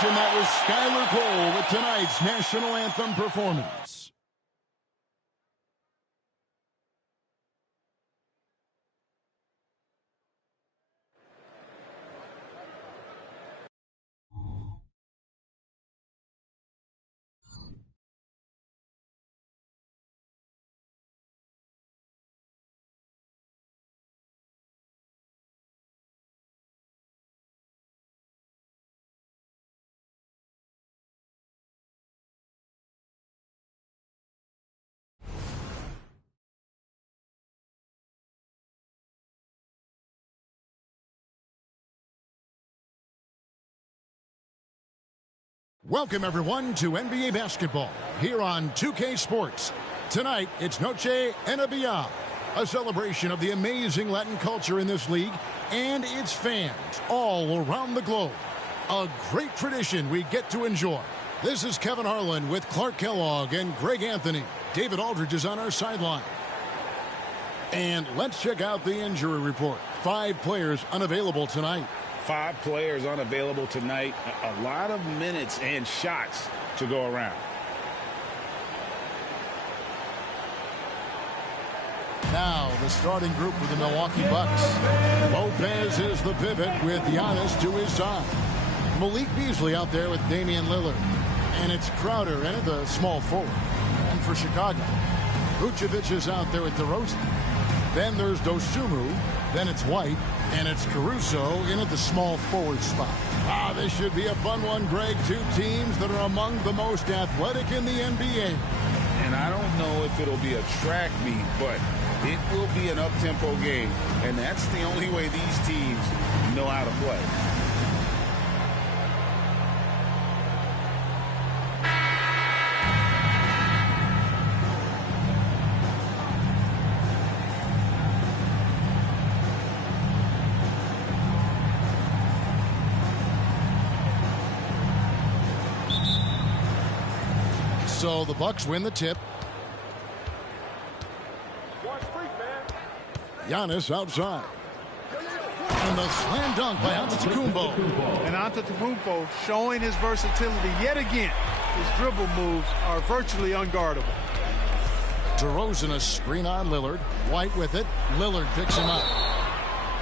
celebration. That was Skylar Cole with tonight's national anthem performance. Welcome, everyone, to NBA basketball here on 2K Sports. Tonight, it's Noche NBA, a celebration of the amazing Latin culture in this league and its fans all around the globe. A great tradition we get to enjoy. This is Kevin Harlan with Clark Kellogg and Greg Anthony. David Aldridge is on our sideline. And let's check out the injury report. 5 players unavailable tonight. 5 players unavailable tonight. A lot of minutes and shots to go around. Now, the starting group for the Milwaukee Bucks. Lopez is the pivot with Giannis to his side. Malik Beasley out there with Damian Lillard. And it's Crowder in at the small forward. And for Chicago, Vucevic is out there with DeRozan. Then there's Dosunmu. Then it's White. And it's Caruso in at the small forward spot. This should be a fun one, Greg. 2 teams that are among the most athletic in the NBA. And I don't know if it'll be a track meet, but it will be an up-tempo game. And that's the only way these teams know how to play. So the Bucks win the tip. Giannis outside. And the slam dunk by Antetokounmpo. And Antetokounmpo showing his versatility yet again. His dribble moves are virtually unguardable. DeRozan a screen on Lillard. White with it. Lillard picks him up.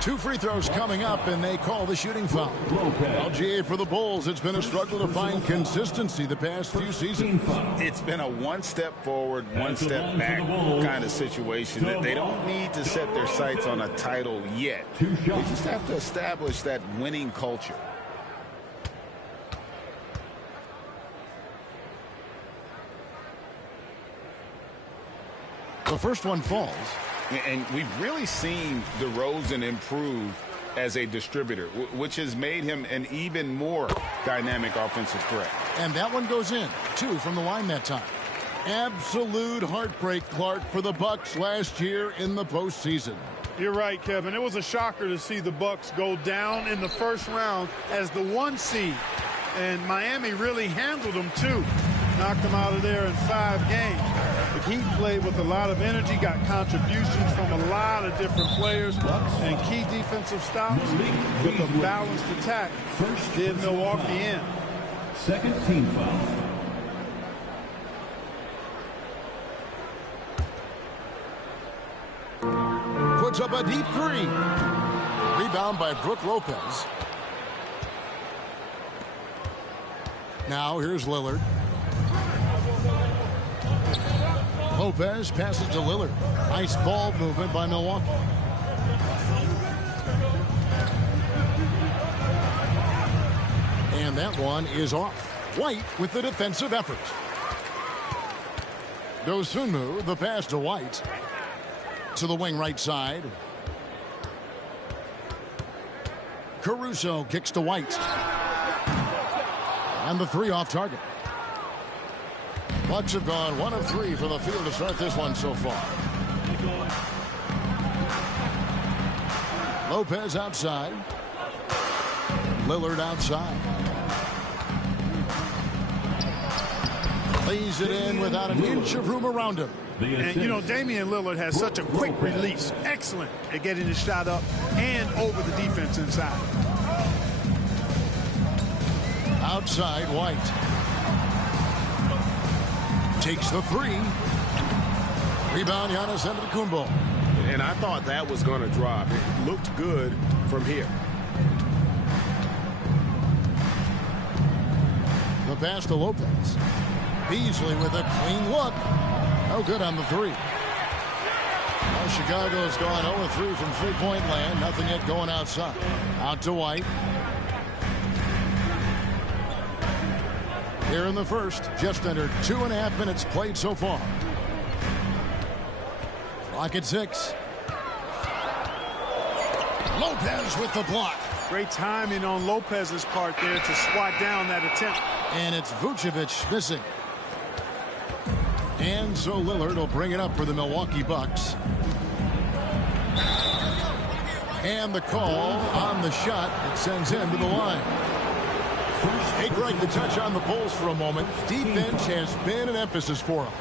2 free throws coming up, and they call the shooting foul. Well, GA, for the Bulls, it's been a struggle to find consistency the past few seasons. It's been a one step forward, one step back kind of situation that they don't need to set their sights on a title yet. They just have to establish that winning culture. The first one falls. And we've really seen DeRozan improve as a distributor, which has made him an even more dynamic offensive threat. And that one goes in. 2 from the line that time. Absolute heartbreak, Clark, for the Bucks last year in the postseason. You're right, Kevin. It was a shocker to see the Bucks go down in the first round as the 1 seed. And Miami really handled them, too. Knocked them out of there in 5 games. The Heat played with a lot of energy, got contributions from a lot of different players, and key defensive stops with a balanced attack did Milwaukee in. Second team foul. Puts up a deep 3. Rebound by Brook Lopez. Now here's Lillard. Lopez passes to Lillard. Nice ball movement by Milwaukee. And that one is off. White with the defensive effort. Dosunmu, the pass to White. To the wing right side. Caruso kicks to White. And the 3 off target. Bucks have gone 1 of 3 from the field to start this one so far. Lopez outside. Lillard outside. Lays it in without an inch of room around him. And, you know, Damian Lillard has such a quick release. Excellent at getting his shot up and over the defense inside. Outside, White. Takes the three. Rebound, Giannis Antetokounmpo. And I thought that was going to drop. It looked good from here. The pass to Lopez. Beasley with a clean look. No good on the three. Well, Chicago's gone 0-3 from three-point land. Nothing yet going outside. Out to White. Here in the first, just under 2.5 minutes played so far. Clock at 6. Lopez with the block. Great timing on Lopez's part there to swat down that attempt. And it's Vucevic missing. And so Lillard will bring it up for the Milwaukee Bucks. And the call on the shot that sends him to the line. Hey, Greg, to touch on the Bulls for a moment, defense has been an emphasis for them.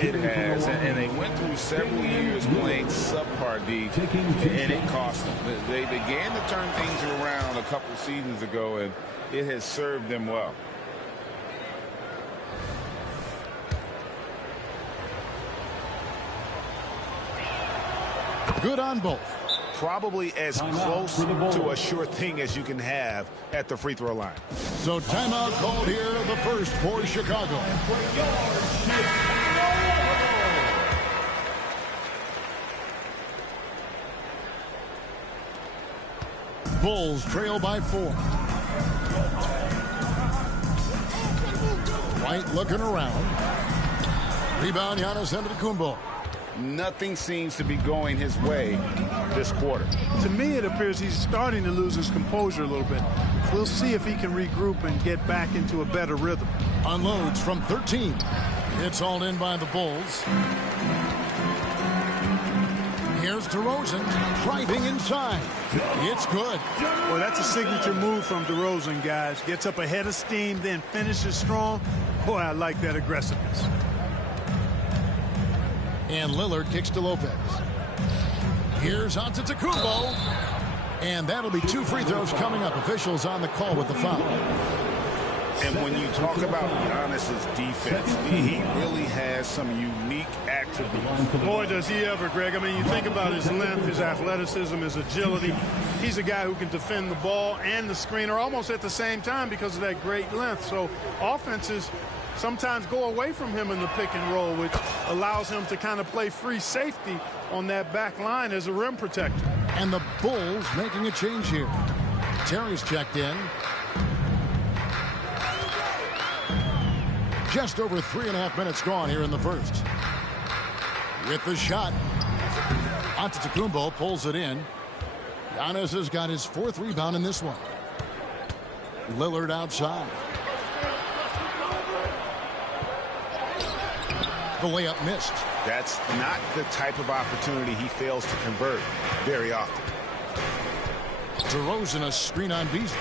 It has, and they went through several years playing subpar D, and it cost them. They began to turn things around a couple seasons ago, and it has served them well. Good on both. Probably as close to a sure thing as you can have at the free throw line. So timeout called here, the first for Chicago. Bulls trail by 4. White looking around. Rebound, Giannis Antetokounmpo. Nothing seems to be going his way this quarter. To me, it appears he's starting to lose his composure a little bit. We'll see if he can regroup and get back into a better rhythm. Unloads from 13. It's hauled in by the Bulls. Here's DeRozan driving inside. It's good. Well, that's a signature move from DeRozan, guys. Gets up ahead of steam, then finishes strong. Boy, I like that aggressiveness. And Lillard kicks to Lopez. Here's Antetokounmpo. And that'll be 2 free throws coming up. Officials on the call with the foul. And when you talk about Giannis's defense, he really has some unique attributes. Boy, does he ever, Greg. I mean, you think about his length, his athleticism, his agility. He's a guy who can defend the ball and the screener almost at the same time because of that great length. So offenses sometimes go away from him in the pick and roll, which allows him to kind of play free safety on that back line as a rim protector. And the Bulls making a change here. Terry's checked in. Just over 3.5 minutes gone here in the first. With the shot, Antetokounmpo pulls it in. Giannis has got his 4th rebound in this one. Lillard outside. The layup missed. That's not the type of opportunity he fails to convert very often. DeRozan a screen on Beasley.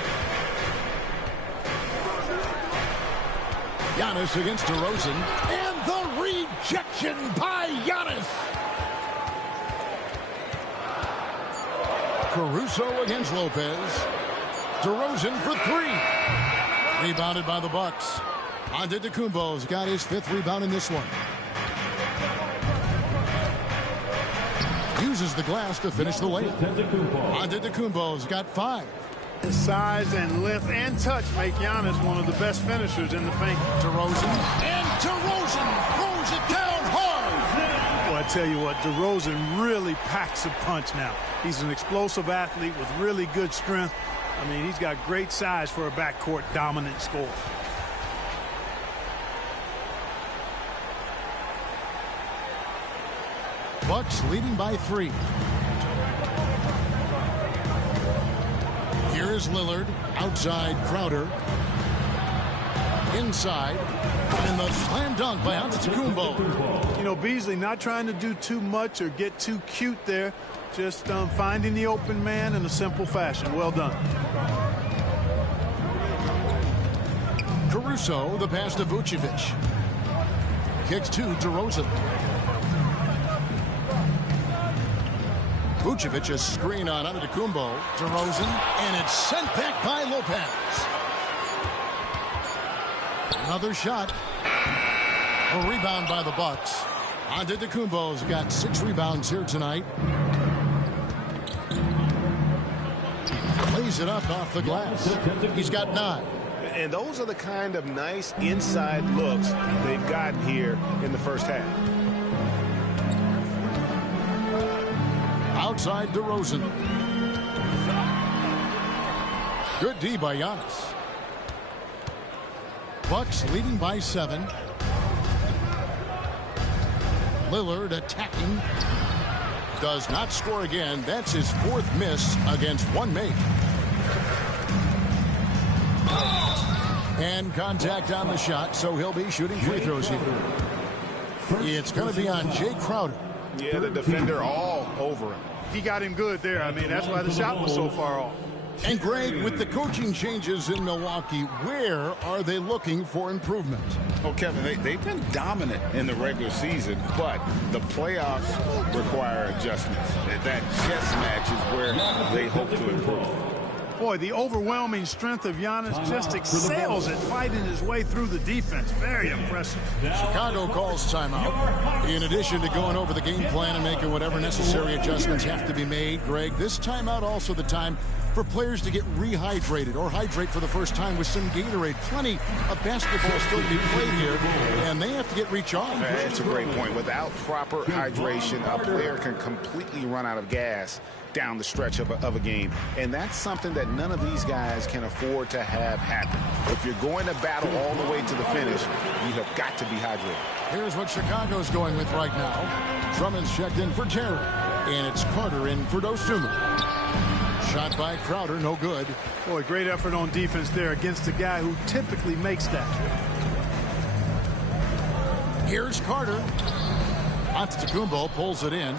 Giannis against DeRozan. And the rejection by Giannis. Caruso against Lopez. DeRozan for 3. Rebounded by the Bucks. Antetokounmpo's got his 5th rebound in this one. Uses the glass to finish the layup. Antetokounmpo's got 5. His size and length and touch make Giannis one of the best finishers in the paint. DeRozan. And DeRozan throws it down hard. Well, I tell you what, DeRozan really packs a punch now. He's an explosive athlete with really good strength. I mean, he's got great size for a backcourt dominant scorer. Bucks leading by 3. Here is Lillard. Outside, Crowder. Inside. And the slam dunk by Antetokounmpo. You know, Beasley not trying to do too much or get too cute there. Just finding the open man in a simple fashion. Well done. Caruso, the pass to Vucevic. Kicks to DeRozan. Vucevic a screen on Antetokounmpo. DeRozan, and it's sent back by Lopez. Another shot. A rebound by the Bucks. Antetokounmpo's got 6 rebounds here tonight. Lays it up off the glass. He's got 9. And those are the kind of nice inside looks they've gotten here in the first half. Outside DeRozan. Good D by Giannis. Bucks leading by 7. Lillard attacking. Does not score again. That's his 4th miss against 1 make. And contact on the shot, so he'll be shooting free throws here. It's going to be on Jay Crowder. Yeah, the defender all over him. He got him good there. I mean, that's why the shot was so far off. And Greg, with the coaching changes in Milwaukee, where are they looking for improvement? Well, Kevin, they've been dominant in the regular season, but the playoffs require adjustments. That chess match is where they hope to improve. Boy, the overwhelming strength of Giannis just excels at fighting his way through the defense. Very impressive. Chicago calls timeout. In addition to going over the game plan and making whatever necessary adjustments have to be made, Greg, this timeout also the time for players to get rehydrated or hydrate for the first time with some Gatorade. Plenty of basketball still to be played here, and they have to get recharged. That's a great point. Without proper hydration, a player can completely run out of gas down the stretch of a game. And that's something that none of these guys can afford to have happen. If you're going to battle all the way to the finish, you have got to be hydrated. Here's what Chicago's going with right now. Drummond's checked in for Terry, and it's Carter in for Dosunmu. Shot by Crowder, no good. Boy, great effort on defense there against a guy who typically makes that. Here's Carter. Antetokounmpo pulls it in.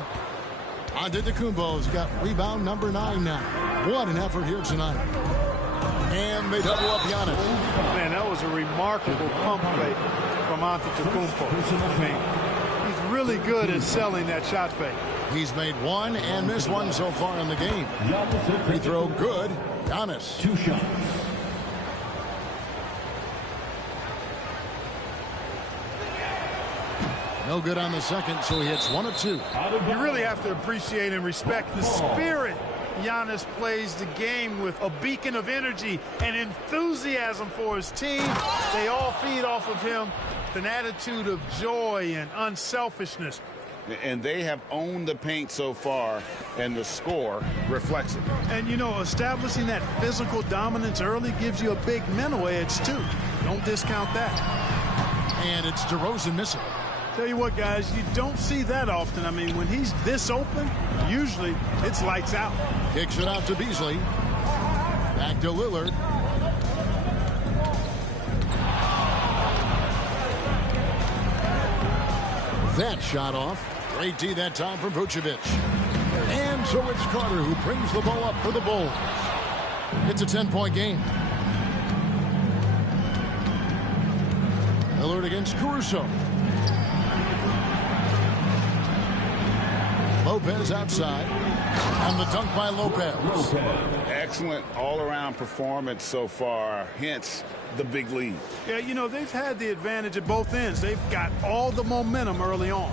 Antetokounmpo's got rebound number 9 now. What an effort here tonight. And they double up Giannis. Man, that was a remarkable pump fake from Antetokounmpo. I mean, he's really good at selling that shot fake. He's made 1 and missed 1 so far in the game. Free throw good. Giannis. 2 shots. No good on the second, so he hits 1 of 2. You really have to appreciate and respect the spirit Giannis plays the game with. A beacon of energy and enthusiasm for his team. They all feed off of him with an attitude of joy and unselfishness. And they have owned the paint so far, and the score reflects it. And, you know, establishing that physical dominance early gives you a big mental edge, too. Don't discount that. And it's DeRozan missing. Tell you what, guys, you don't see that often. I mean, when he's this open, usually it's lights out. Kicks it out to Beasley. Back to Lillard. That shot off. Great D that time from Vucevic. And so it's Carter who brings the ball up for the Bulls. It's a 10-point game. Lillard against Caruso. Lopez outside. And the dunk by Lopez. Excellent all-around performance so far, hence the big lead. Yeah, you know, they've had the advantage at both ends. They've got all the momentum early on.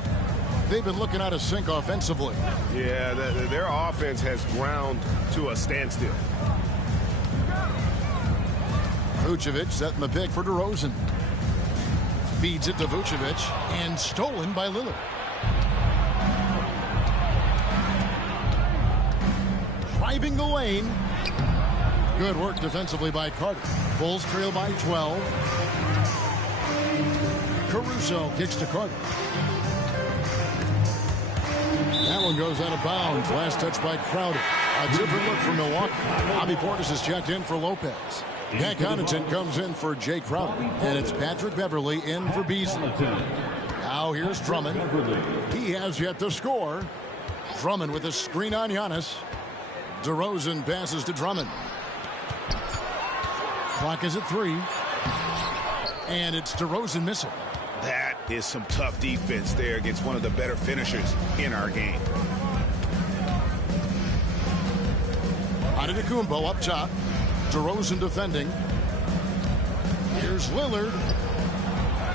They've been looking out of sync offensively. Yeah, their offense has ground to a standstill. Vucevic setting the pick for DeRozan. Feeds it to Vucevic and stolen by Lillard. Driving the lane. Good work defensively by Carter. Bulls trail by 12. Caruso kicks to Carter. That one goes out of bounds. Last touch by Crowder. A different look for Milwaukee. Bobby Portis has checked in for Lopez. Pat Connaughton comes in for Jay Crowder. And it's Patrick Beverley in for Beasley. Now here's Drummond. He has yet to score. Drummond with a screen on Giannis. DeRozan passes to Drummond. Clock is at 3. And it's DeRozan missing. That is some tough defense there against one of the better finishers in our game. Antetokounmpo up top. DeRozan defending. Here's Lillard.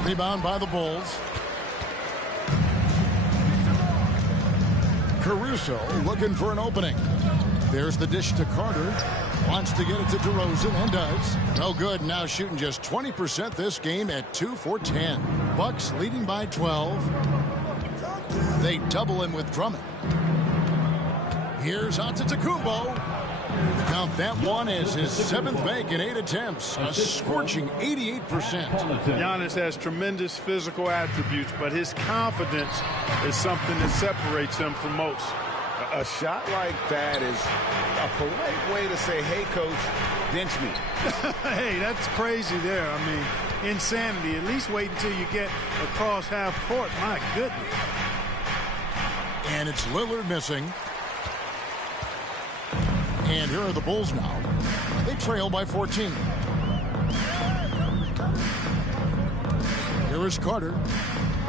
Rebound by the Bulls. Caruso looking for an opening. There's the dish to Carter. Wants to get it to DeRozan and does. No good. Now shooting just 20% this game at 2 for 10. Bucks leading by 12. They double him with Drummond. Here's Antetokounmpo. Count that one as his 7th make in 8 attempts. A scorching 88%. Giannis has tremendous physical attributes, but his confidence is something that separates him from most. A shot like that is a polite way to say, hey, coach, bench me. Hey, that's crazy there. I mean, insanity. At least wait until you get across half court. My goodness. And it's Lillard missing. And here are the Bulls now. They trail by 14. Here is Carter.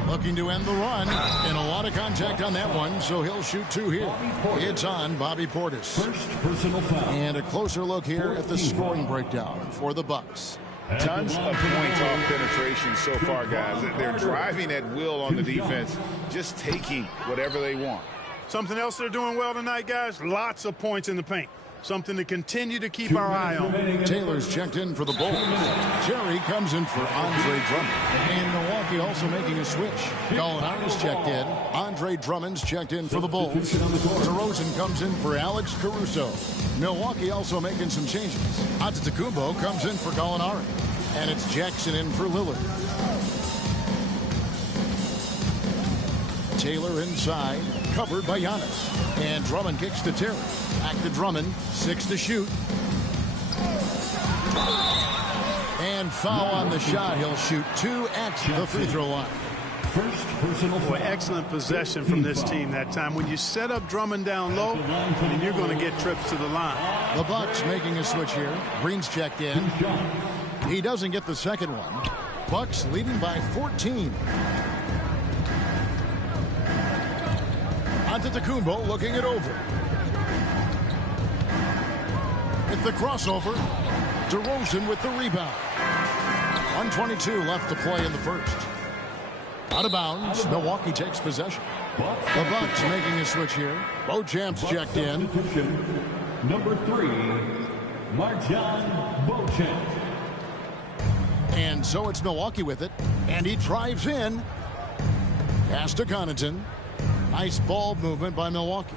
Looking to end the run, and a lot of contact on that one, so he'll shoot 2 here. It's on Bobby Portis. First personal foul. And a closer look here at the scoring breakdown for the Bucks. Tons of points off penetration so far, guys. They're driving at will on the defense, just taking whatever they want. Something else they're doing well tonight, guys, lots of points in the paint. Something to continue to keep our eye on. Taylor's checked in for the Bulls. Jerry comes in for Andre Drummond. And Milwaukee also making a switch. Gallinari's checked in. Andre Drummond's checked in for the Bulls. DeRozan comes in for Alex Caruso. Milwaukee also making some changes. Antetokounmpo comes in for Gallinari. And it's Jackson in for Lillard. Taylor inside, covered by Giannis. And Drummond kicks to Terry. Back to Drummond, 6 to shoot. And foul on the shot. He'll shoot 2 at the free throw line. First personal foul. Boy, excellent possession from this team that time. When you set up Drummond down low, and you're going to get trips to the line. The Bucks making a switch here. Green's checked in. He doesn't get the second one. Bucks leading by 14. Antetokounmpo looking it over. With the crossover, DeRozan with the rebound. 1:22 left to play in the first. Out of bounds, Milwaukee takes possession. The Bucks making a switch here. Beauchamp's checked in. Number 3, Marjan Beauchamp. And so it's Milwaukee with it. And he drives in. Pass to Connaughton. Nice ball movement by Milwaukee.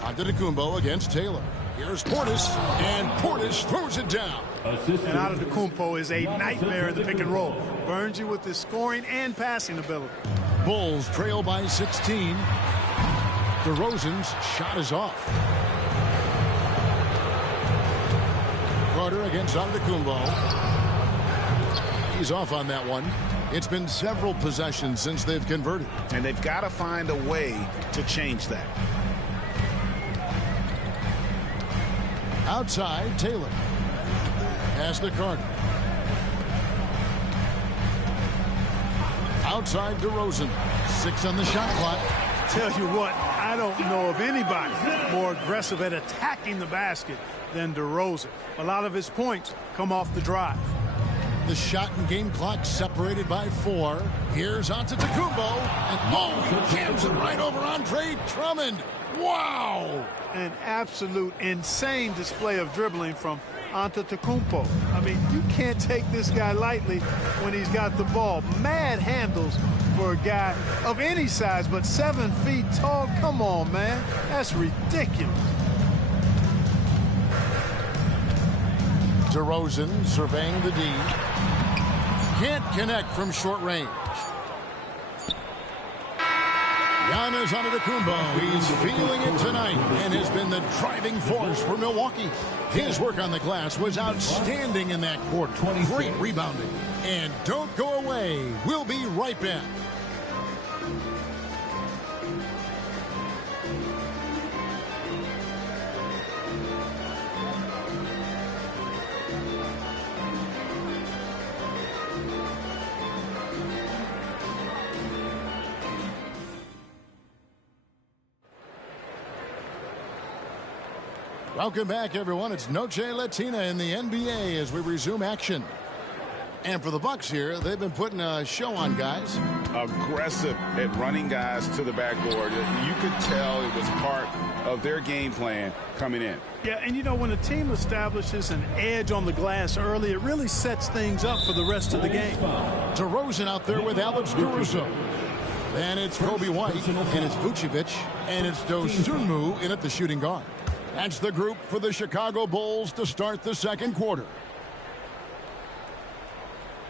Antetokounmpo against Taylor. Here's Portis, and Portis throws it down. And Antetokounmpo is a nightmare in the pick and roll. Burns you with his scoring and passing ability. Bulls trail by 16. DeRozan's shot is off. Carter against Antetokounmpo. He's off on that one. It's been several possessions since they've converted. And they've got to find a way to change that. Outside, Taylor. Pass to Carter. Outside, DeRozan. 6 on the shot clock. Tell you what, I don't know of anybody more aggressive at attacking the basket than DeRozan. A lot of his points come off the drive. The shot and game clock separated by 4. Here's Antetokounmpo. And he jams it right over Andre Drummond. Wow! An absolute insane display of dribbling from Antetokounmpo. I mean, you can't take this guy lightly when he's got the ball. Mad handles for a guy of any size, but 7 feet tall. Come on, man. That's ridiculous. DeRozan surveying the D. Can't connect from short range. Giannis Antetokounmpo, he's feeling it tonight and has been the driving force for Milwaukee. His work on the glass was outstanding in that quarter. Great rebounding. And don't go away. We'll be right back. Welcome back, everyone. It's Noche Latina in the NBA as we resume action. And for the Bucks here, they've been putting a show on, guys. Aggressive at running guys to the backboard. You could tell it was part of their game plan coming in. Yeah, and you know, when a team establishes an edge on the glass early, it really sets things up for the rest of the game. DeRozan out there with Alex Caruso. And it's Kobe White, and it's Vucevic, and it's Dosunmu in at the shooting guard. That's the group for the Chicago Bulls to start the second quarter.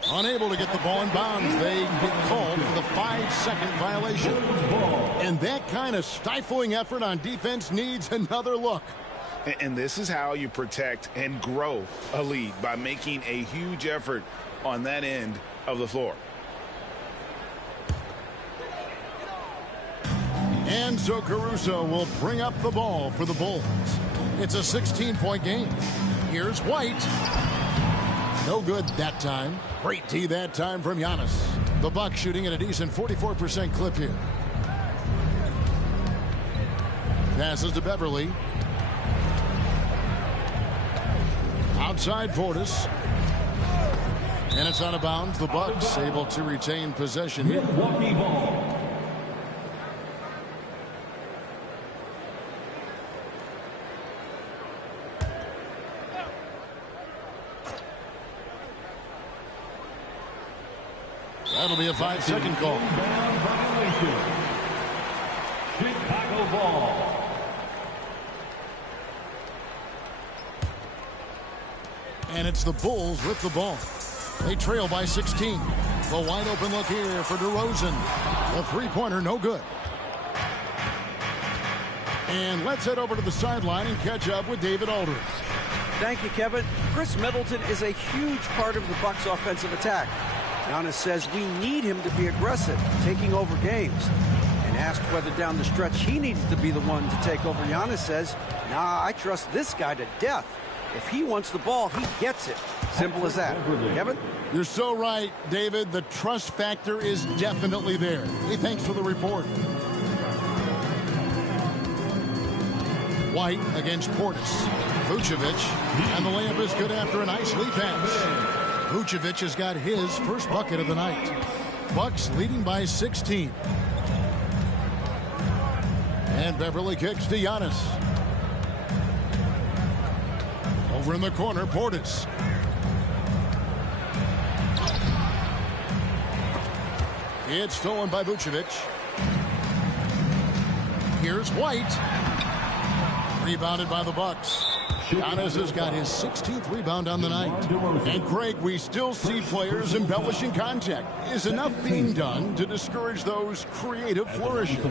Unable to get the ball in bounds. They get called for the 5-second violation. And that kind of stifling effort on defense needs another look. And this is how you protect and grow a lead, by making a huge effort on that end of the floor. Enzo Caruso will bring up the ball for the Bulls. It's a 16-point game. Here's White. No good that time. Great D that time from Giannis. The Bucks shooting at a decent 44% clip here. Passes to Beverly. Outside Portis. And it's out of bounds. The Bucks able to retain possession here. That'll be a 5-second call. Chicago ball. And it's the Bulls with the ball. They trail by 16. The wide open look here for DeRozan. The three-pointer no good. And let's head over to the sideline and catch up with David Aldridge. Thank you, Kevin. Chris Middleton is a huge part of the Bucks' offensive attack. Giannis says we need him to be aggressive, taking over games. And asked whether down the stretch he needs to be the one to take over, Giannis says, nah, I trust this guy to death. If he wants the ball, he gets it. Simple as that. Kevin? You're so right, David. The trust factor is definitely there. Hey, thanks for the report. White against Portis. Vucevic, and the layup is good after a nice lead pass. Vucevic has got his first bucket of the night. Bucks leading by 16. And Beverly kicks to Giannis. Over in the corner, Portis. It's stolen by Vucevic. Here's White. Rebounded by the Bucks. Giannis has got his 16th rebound on the night. And Craig, we still see players embellishing contact. Is enough being done to discourage those creative flourishes?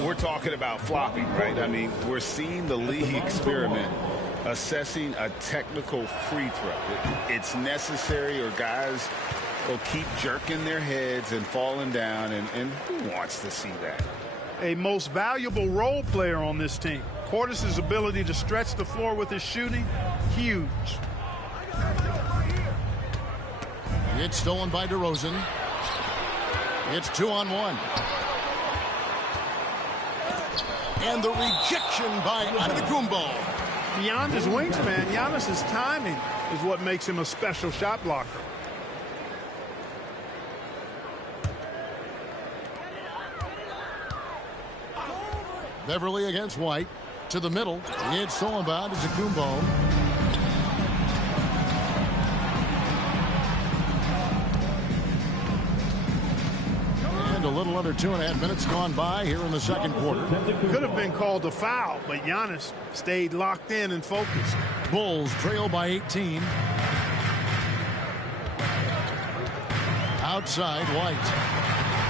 We're talking about flopping, right? I mean, we're seeing the league experiment assessing a technical free throw. It's necessary, or guys will keep jerking their heads and falling down, and who wants to see that? A most valuable role player on this team. Portis' ability to stretch the floor with his shooting, huge. It's stolen by DeRozan. It's 2-on-1. And the rejection by Antetokounmpo. Beyond his wingspan, Giannis' timing is what makes him a special shot blocker. Beverly against White. To the middle. It's stolen by Antetokounmpo. And a little under 2.5 minutes gone by here in the second quarter. Could have been called a foul, but Giannis stayed locked in and focused. Bulls trail by 18. Outside White.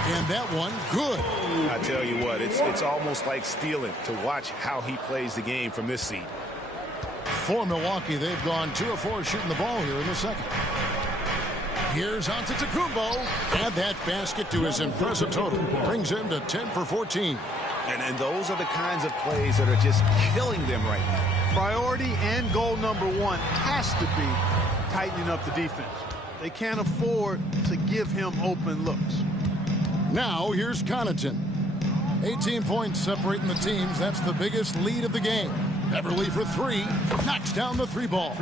And that one, good. I tell you what, it's almost like stealing to watch how he plays the game from this seat. For Milwaukee, they've gone 2 of 4 shooting the ball here in the second. Here's Antetokounmpo, and that basket to his impressive total brings him to 10 for 14. And those are the kinds of plays that are just killing them right now. Priority and goal number one has to be tightening up the defense. They can't afford to give him open looks. Now here's Connaughton. 18 points separating the teams. That's the biggest lead of the game. Beverly for three. Knocks down the three ball.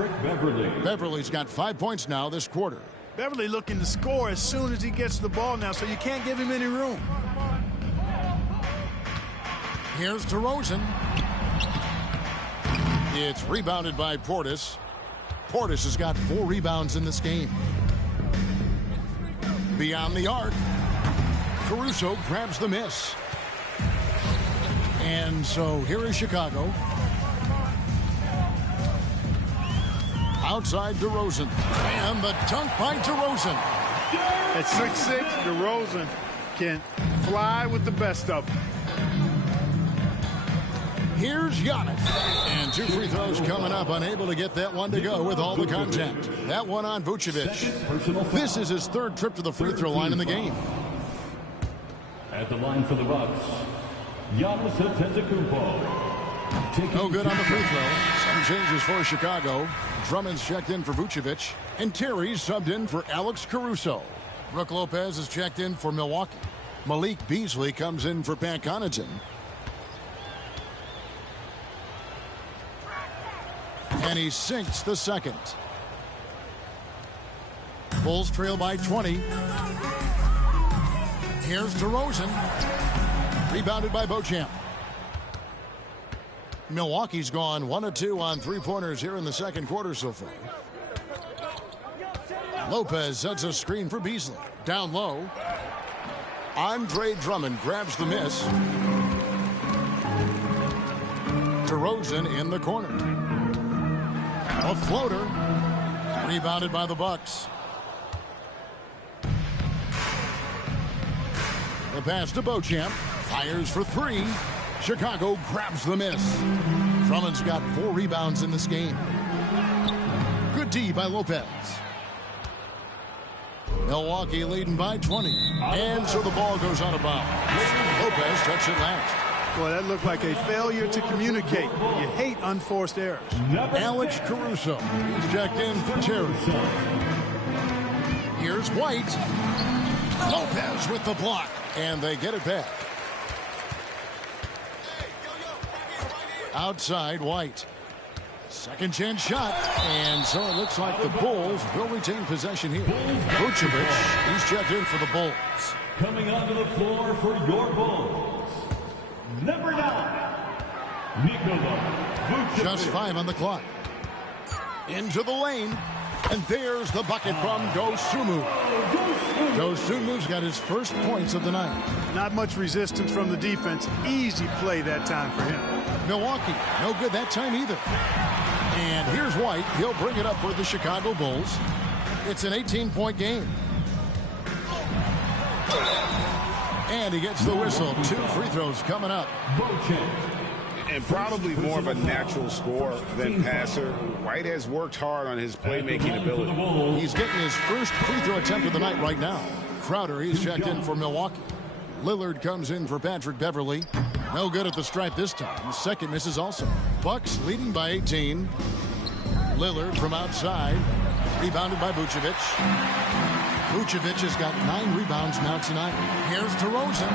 Beverly's got 5 points now this quarter. Beverly looking to score as soon as he gets the ball now, so you can't give him any room. Here's DeRozan. It's rebounded by Portis. Portis has got 4 rebounds in this game. Beyond the arc. Caruso grabs the miss. And so here is Chicago. Outside DeRozan. And the dunk by DeRozan. At 6'6", DeRozan can fly with the best of them. Here's Giannis. And 2 free throws coming up. Unable to get that one to go with all the contact. That one on Vucevic. This is his 3rd trip to the free throw line in the game. At the line for the Bucks, Giannis Antetokounmpo. No good on the free throw. Some changes for Chicago. Drummond's checked in for Vucevic. And Terry's subbed in for Alex Caruso. Brook Lopez is checked in for Milwaukee. Malik Beasley comes in for Pat Connaughton. And he sinks the second. Bulls trail by 20. Here's DeRozan. Rebounded by Beauchamp. Milwaukee's gone 1 of 2 on 3-pointers here in the second quarter so far. Lopez sets a screen for Beasley. Down low. Andre Drummond grabs the miss. DeRozan in the corner. A floater. Rebounded by the Bucks. The pass to Beauchamp. Fires for 3. Chicago grabs the miss. Drummond's got 4 rebounds in this game. Good D by Lopez. Milwaukee leading by 20. And so the ball goes out of bounds. Lopez touched it last. Boy, that looked like a failure to communicate. You hate unforced errors. Alex Caruso. He's checked in for Terry. Here's White. Lopez with the block. And they get it back. Outside White. Second chance shot. And so it looks like the Bulls will retain possession here. Vucevic, he's checked in for the Bulls. Coming onto the floor for your Bulls, number 9, Nikola Vucevic. Just 5 on the clock. Into the lane. And there's the bucket from Dosunmu. Dosunmu's got his first points of the night. Not much resistance from the defense. Easy play that time for him. Milwaukee, no good that time either. And here's White. He'll bring it up for the Chicago Bulls. It's an 18-point game. And he gets the whistle. 2 free throws coming up. And probably more of a natural scorer than passer. White has worked hard on his playmaking ability. He's getting his first free throw attempt of the night right now. Crowder, he's checked in for Milwaukee. Lillard comes in for Patrick Beverly. No good at the stripe this time. Second misses also. Bucks leading by 18. Lillard from outside. Rebounded by Vucevic. Vucevic has got 9 rebounds now tonight. Here's DeRozan.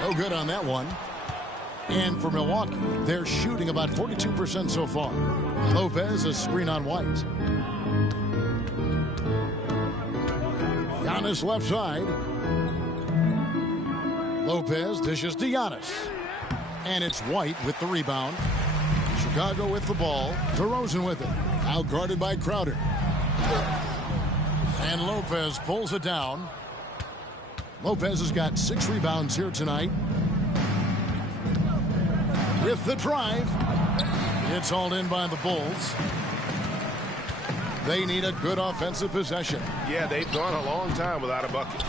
No good on that one. And for Milwaukee, they're shooting about 42% so far. Lopez, a screen on White. Giannis left side. Lopez dishes to Giannis. And it's White with the rebound. Chicago with the ball. DeRozan with it. Out guarded by Crowder. And Lopez pulls it down. Lopez has got 6 rebounds here tonight. With the drive. It's hauled in by the Bulls. They need a good offensive possession. Yeah, they've gone a long time without a bucket.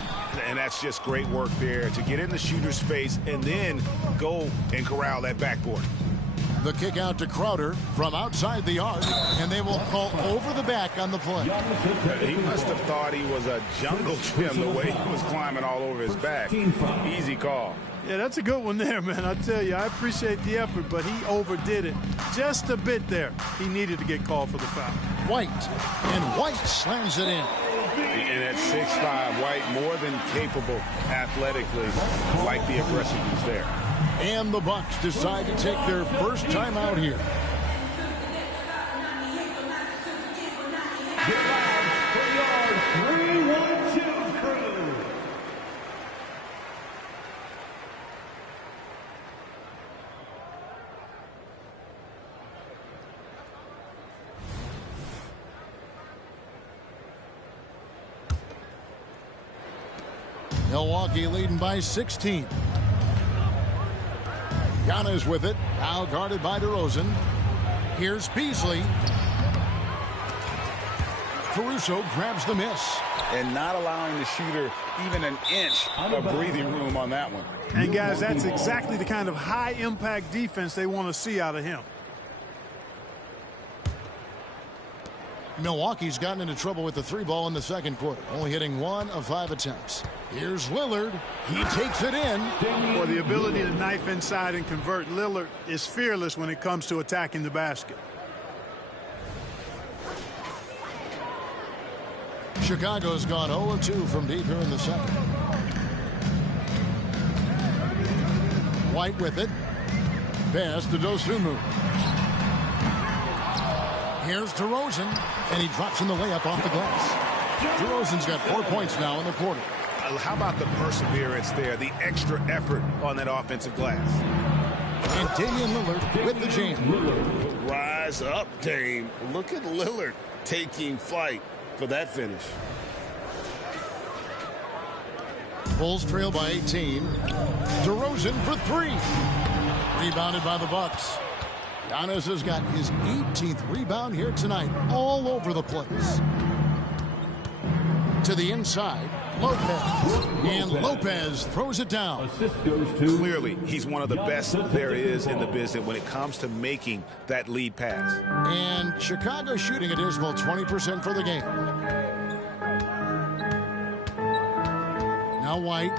And that's just great work there to get in the shooter's face and then go and corral that backboard. The kick out to Crowder from outside the arc, and they will call over the back on the play. He must have thought he was a jungle gym the way he was climbing all over his back. Easy call. Yeah, that's a good one there, man. I tell you, I appreciate the effort, but he overdid it just a bit there. He needed to get called for the foul. White, and White slams it in. And at 6'5", White more than capable athletically, like the aggressiveness there. And the Bucks decide to take their first time out here. Get loud for your 3-1-2 crew. Milwaukee leading by 16. Giannis with it, now guarded by DeRozan. Here's Beasley. Caruso grabs the miss. And not allowing the shooter even an inch of breathing room on that one. And guys, that's exactly the kind of high impact defense they want to see out of him. Milwaukee's gotten into trouble with the 3-ball in the second quarter, only hitting 1 of 5 attempts. Here's Lillard. He takes it in. Well, the ability to knife inside and convert. Lillard is fearless when it comes to attacking the basket. Chicago's gone 0-2 from deep here in the second. White with it. Pass to Dosunmu. Here's DeRozan, and he drops in the layup off the glass. DeRozan's got 4 points now in the quarter. How about the perseverance there, the extra effort on that offensive glass? And Damian Lillard with the jam. Rise up, Dame. Look at Lillard taking flight for that finish. Bulls trail by 18. DeRozan for 3. Rebounded by the Bucks. Giannis has got his 18th rebound here tonight, all over the place. To the inside, Lopez. And Lopez throws it down. Assist goes to. Clearly, he's one of the best there is in the business when it comes to making that lead pass. And Chicago shooting a dismal 20% for the game. Now White.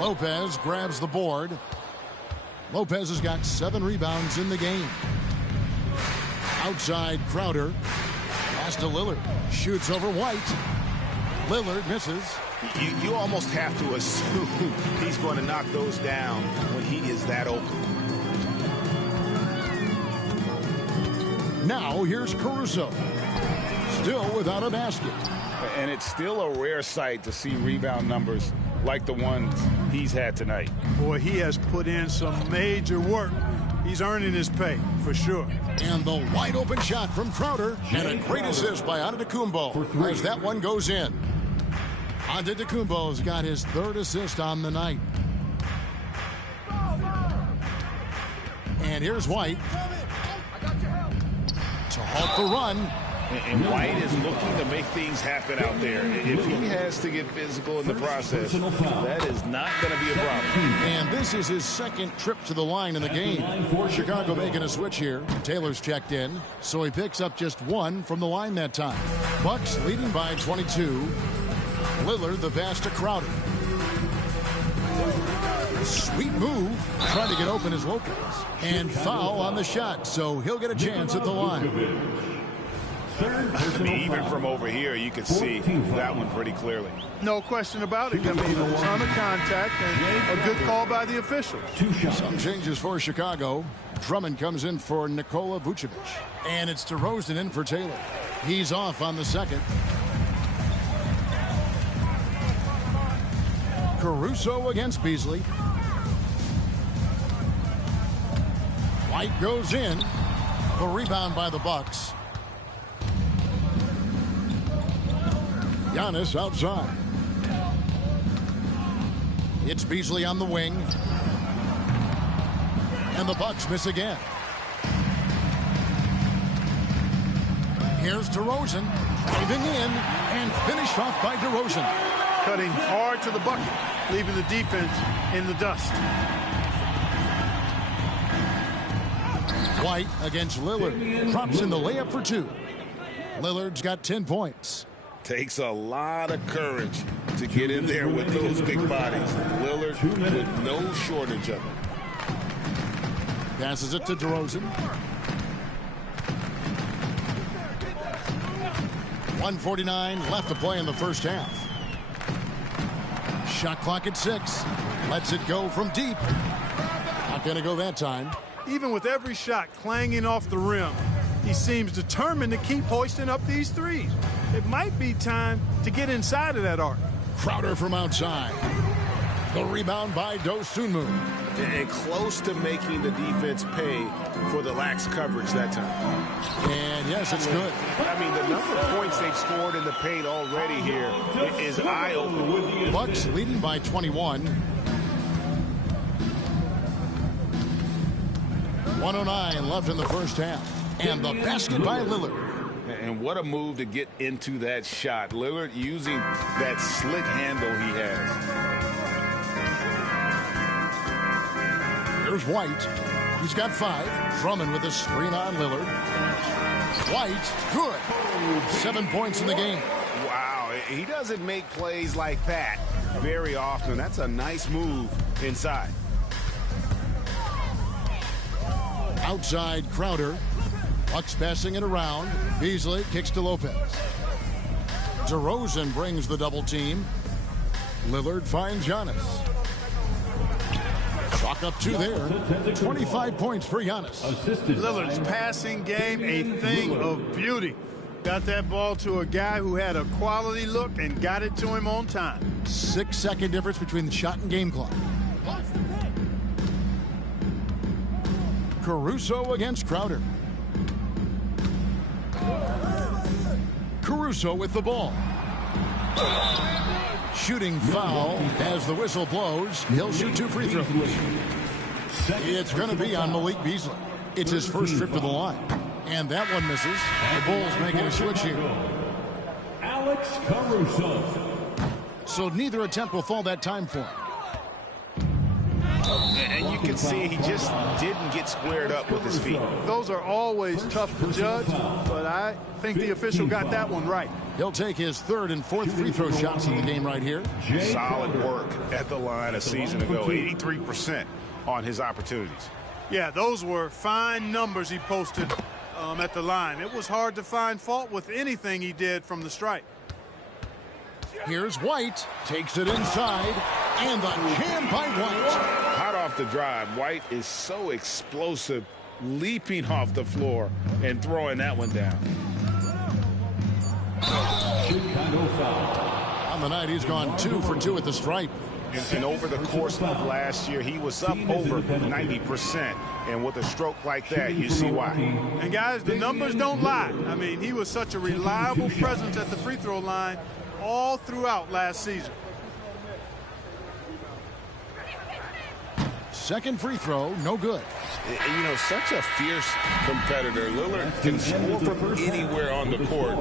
Lopez grabs the board. Lopez has got 7 rebounds in the game. Outside Crowder. Pass to Lillard. Shoots over White. Lillard misses. You almost have to assume he's going to knock those down when he is that open. Now here's Caruso. Still without a basket. And it's still a rare sight to see rebound numbers like the ones he's had tonight. Boy, he has put in some major work. He's earning his pay, for sure. And the wide open shot from Crowder. And a great assist by Antetokounmpo as that one goes in. Antetokounmpo's got his 3rd assist on the night. And here's White to halt the run. And White is looking to make things happen out there. If he has to get physical in the process, that is not going to be a problem. And this is his 2nd trip to the line in the game. Chicago making a switch here. Taylor's checked in, so he picks up just 1 from the line that time. Bucks leading by 22. Lillard the pass to Crowder. Sweet move. Trying to get open as Lopez. And foul on the shot, so he'll get a chance at the line. I mean, even from over here, you can see that one pretty clearly. No question about it. I mean, a ton of contact and a good call by the officials. Some changes for Chicago. Drummond comes in for Nikola Vucevic. And it's DeRozan in for Taylor. He's off on the second. Caruso against Beasley. White goes in. The rebound by the Bucks. Giannis outside. It's Beasley on the wing. And the Bucks miss again. Here's DeRozan. Driving in and finished off by DeRozan. Cutting hard to the bucket, leaving the defense in the dust. White against Lillard. Drops in the layup for 2. Lillard's got 10 points. Takes a lot of courage to get in there with those big bodies. Lillard with no shortage of it. Passes it to DeRozan. 1:49 left to play in the first half. Shot clock at 6. Lets it go from deep. Not going to go that time. Even with every shot clanging off the rim, he seems determined to keep hoisting up these threes. It might be time to get inside of that arc. Crowder from outside. The rebound by Dosunmu. And close to making the defense pay for the lax coverage that time. And yes, it's good. I mean, the number of points they've scored in the paint already here is eye-opening. Bucks leading by 21. 1:09 left in the first half. And the basket by Lillard. And what a move to get into that shot. Lillard using that slick handle he has. Here's White. He's got 5. Drummond with a screen on Lillard. White, good. 7 points in the game. Wow, he doesn't make plays like that very often. That's a nice move inside. Outside Crowder. Bucks passing it around. Beasley kicks to Lopez. DeRozan brings the double team. Lillard finds Giannis. Chalk up 2 there. 25 points for Giannis. Lillard's passing game, a thing of beauty. Got that ball to a guy who had a quality look and got it to him on time. 6-second difference between the shot and game clock. Caruso against Crowder. Caruso with the ball. Shooting foul as the whistle blows. He'll shoot 2 free throws. It's going to be on Malik Beasley. It's his first trip to the line. And that one misses. The Bulls making a switch here. Alex Caruso. So neither attempt will fall that time for him. And you can see he just didn't get squared up with his feet. Those are always tough to judge, but I think the official got that one right. He'll take his 3rd and 4th free throw shots in the game right here. Solid work at the line a season ago. 83% on his opportunities. Yeah, those were fine numbers he posted at the line. It was hard to find fault with anything he did from the stripe. Here's White. Takes it inside. And the jam by White. Hot off the drive. White is so explosive, leaping off the floor and throwing that one down. On the night, he's gone 2 for 2 at the stripe. And over the course of last year, he was up over 90%. And with a stroke like that, you see why. And guys, the numbers don't lie. I mean, he was such a reliable presence at the free throw line all throughout last season. Second free throw, no good. You know, such a fierce competitor. Lillard can score from anywhere on the court.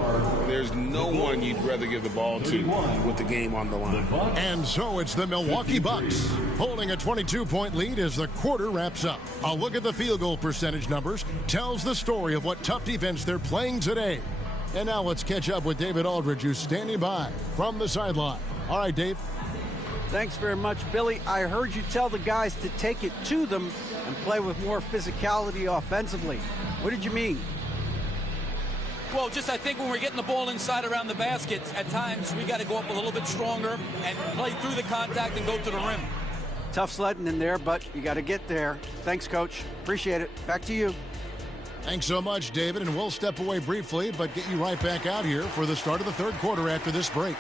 There's no one you'd rather give the ball to with the game on the line. And so it's the Milwaukee Bucks holding a 22-point lead as the quarter wraps up. A look at the field goal percentage numbers tells the story of what tough defense they're playing today. And now let's catch up with David Aldridge, who's standing by from the sideline. All right, Dave. Thanks very much, Billy. I heard you tell the guys to take it to them and play with more physicality offensively. What did you mean? Well, just I think when we're getting the ball inside around the baskets, at times we got to go up a little bit stronger and play through the contact and go to the rim. Tough sledding in there, but you got to get there. Thanks, Coach. Appreciate it. Back to you. Thanks so much, David, and we'll step away briefly, but get you right back out here for the start of the third quarter after this break.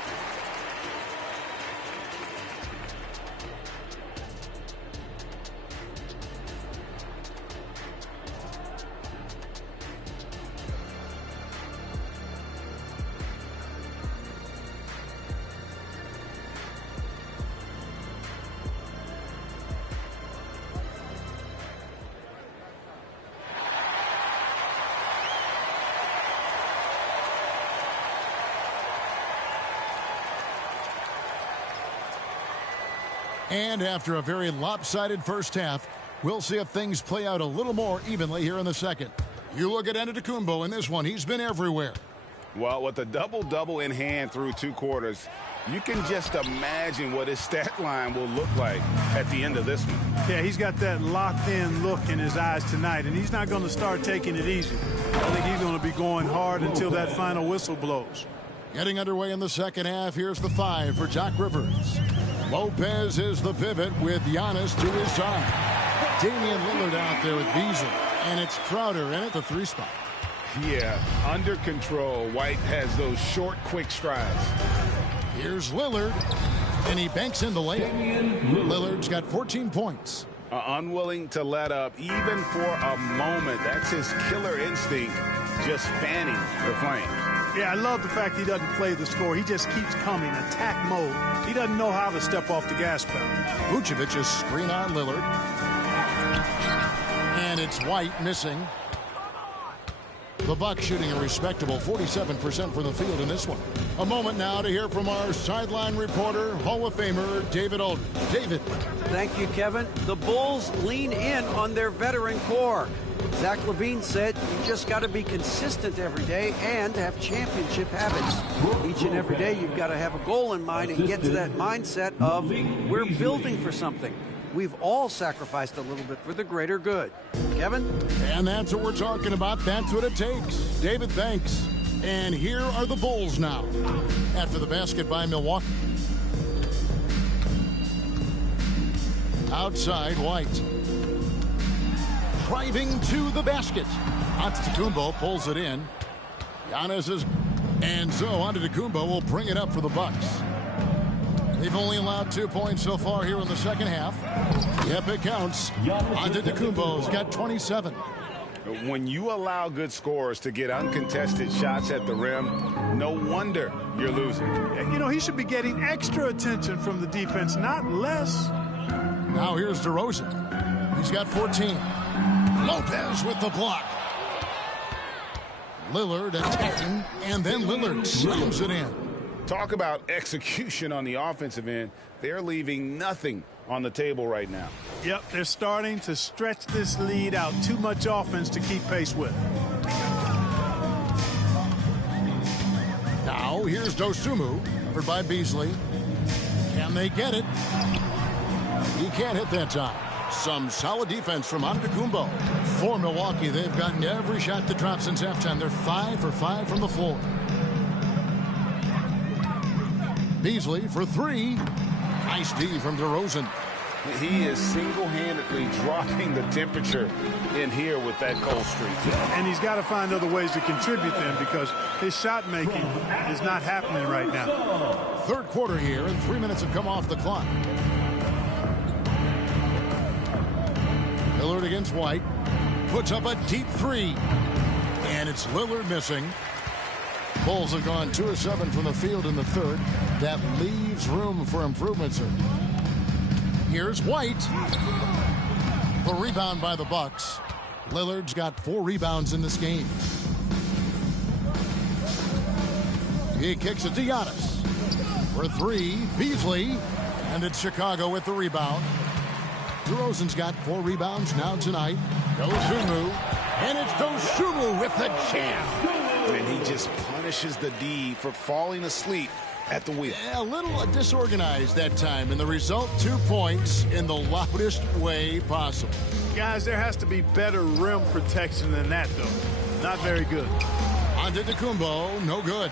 And after a very lopsided first half, we'll see if things play out a little more evenly here in the second. You look at Antetokounmpo in this one. He's been everywhere. Well, with a double-double in hand through 2 quarters, you can just imagine what his stat line will look like at the end of this one. Yeah, he's got that locked-in look in his eyes tonight, and he's not going to start taking it easy. I think he's going to be going hard until that final whistle blows. Getting underway in the second half. Here's the 5 for Doc Rivers. Lopez is the pivot with Giannis to his side. Damian Lillard out there with Beasley. And it's Crowder in at the 3 spot. Yeah, under control. White has those short, quick strides. Here's Lillard. And he banks in the layup. Lillard's got 14 points. Unwilling to let up even for a moment. That's his killer instinct, just fanning the flames. Yeah, I love the fact he doesn't play the score. He just keeps coming, attack mode. He doesn't know how to step off the gas pedal. Vucevic is screen on Lillard. And it's White missing. The Bucks shooting a respectable 47% from the field in this one. A moment now to hear from our sideline reporter, Hall of Famer David Aldridge. David. Thank you, Kevin. The Bulls lean in on their veteran core. Zach LaVine said you just got to be consistent every day and have championship habits. Each and every day you've got to have a goal in mind and get to that mindset of we're building for something. We've all sacrificed a little bit for the greater good. Kevin? And that's what we're talking about. That's what it takes. David, thanks. And here are the Bulls now. After the basket by Milwaukee. Outside, White. Driving to the basket. Antetokounmpo pulls it in. Giannis is... And so Antetokounmpo will bring it up for the Bucks. They've only allowed 2 points so far here in the second half. Yep, it counts. Antetokounmpo's got 27. When you allow good scorers to get uncontested shots at the rim, no wonder you're losing. You know, he should be getting extra attention from the defense, not less. Now here's DeRozan. He's got 14. Lopez with the block. Lillard attacking, and then Lillard slams it in. Talk about execution on the offensive end. They're leaving nothing on the table right now. Yep, they're starting to stretch this lead out. Too much offense to keep pace with. Now here's Dosunmu, covered by Beasley. Can they get it? He can't hit that time. Some solid defense from Antetokounmpo. For Milwaukee, they've gotten every shot that dropped since halftime. They're 5 for 5 from the floor. Beasley for 3. Nice D from DeRozan. He is single-handedly dropping the temperature in here with that cold streak. And he's got to find other ways to contribute then because his shot making is not happening right now. Third quarter here, and 3 minutes have come off the clock. Lillard against White. Puts up a deep 3. And it's Lillard missing. Bulls have gone 2 of 7 from the field in the third. That leaves room for improvement, sir. Here's White. The rebound by the Bucks. Lillard's got 4 rebounds in this game. He kicks it to Giannis. For 3, Beasley. And it's Chicago with the rebound. DeRozan's got 4 rebounds now tonight. Dosunmu. And it's Dosunmu with the jam. And he just punishes the D for falling asleep at the wheel. Yeah, a little disorganized that time, and the result 2 points in the loudest way possible. Guys, there has to be better rim protection than that, though. Not very good. Antetokounmpo, no good.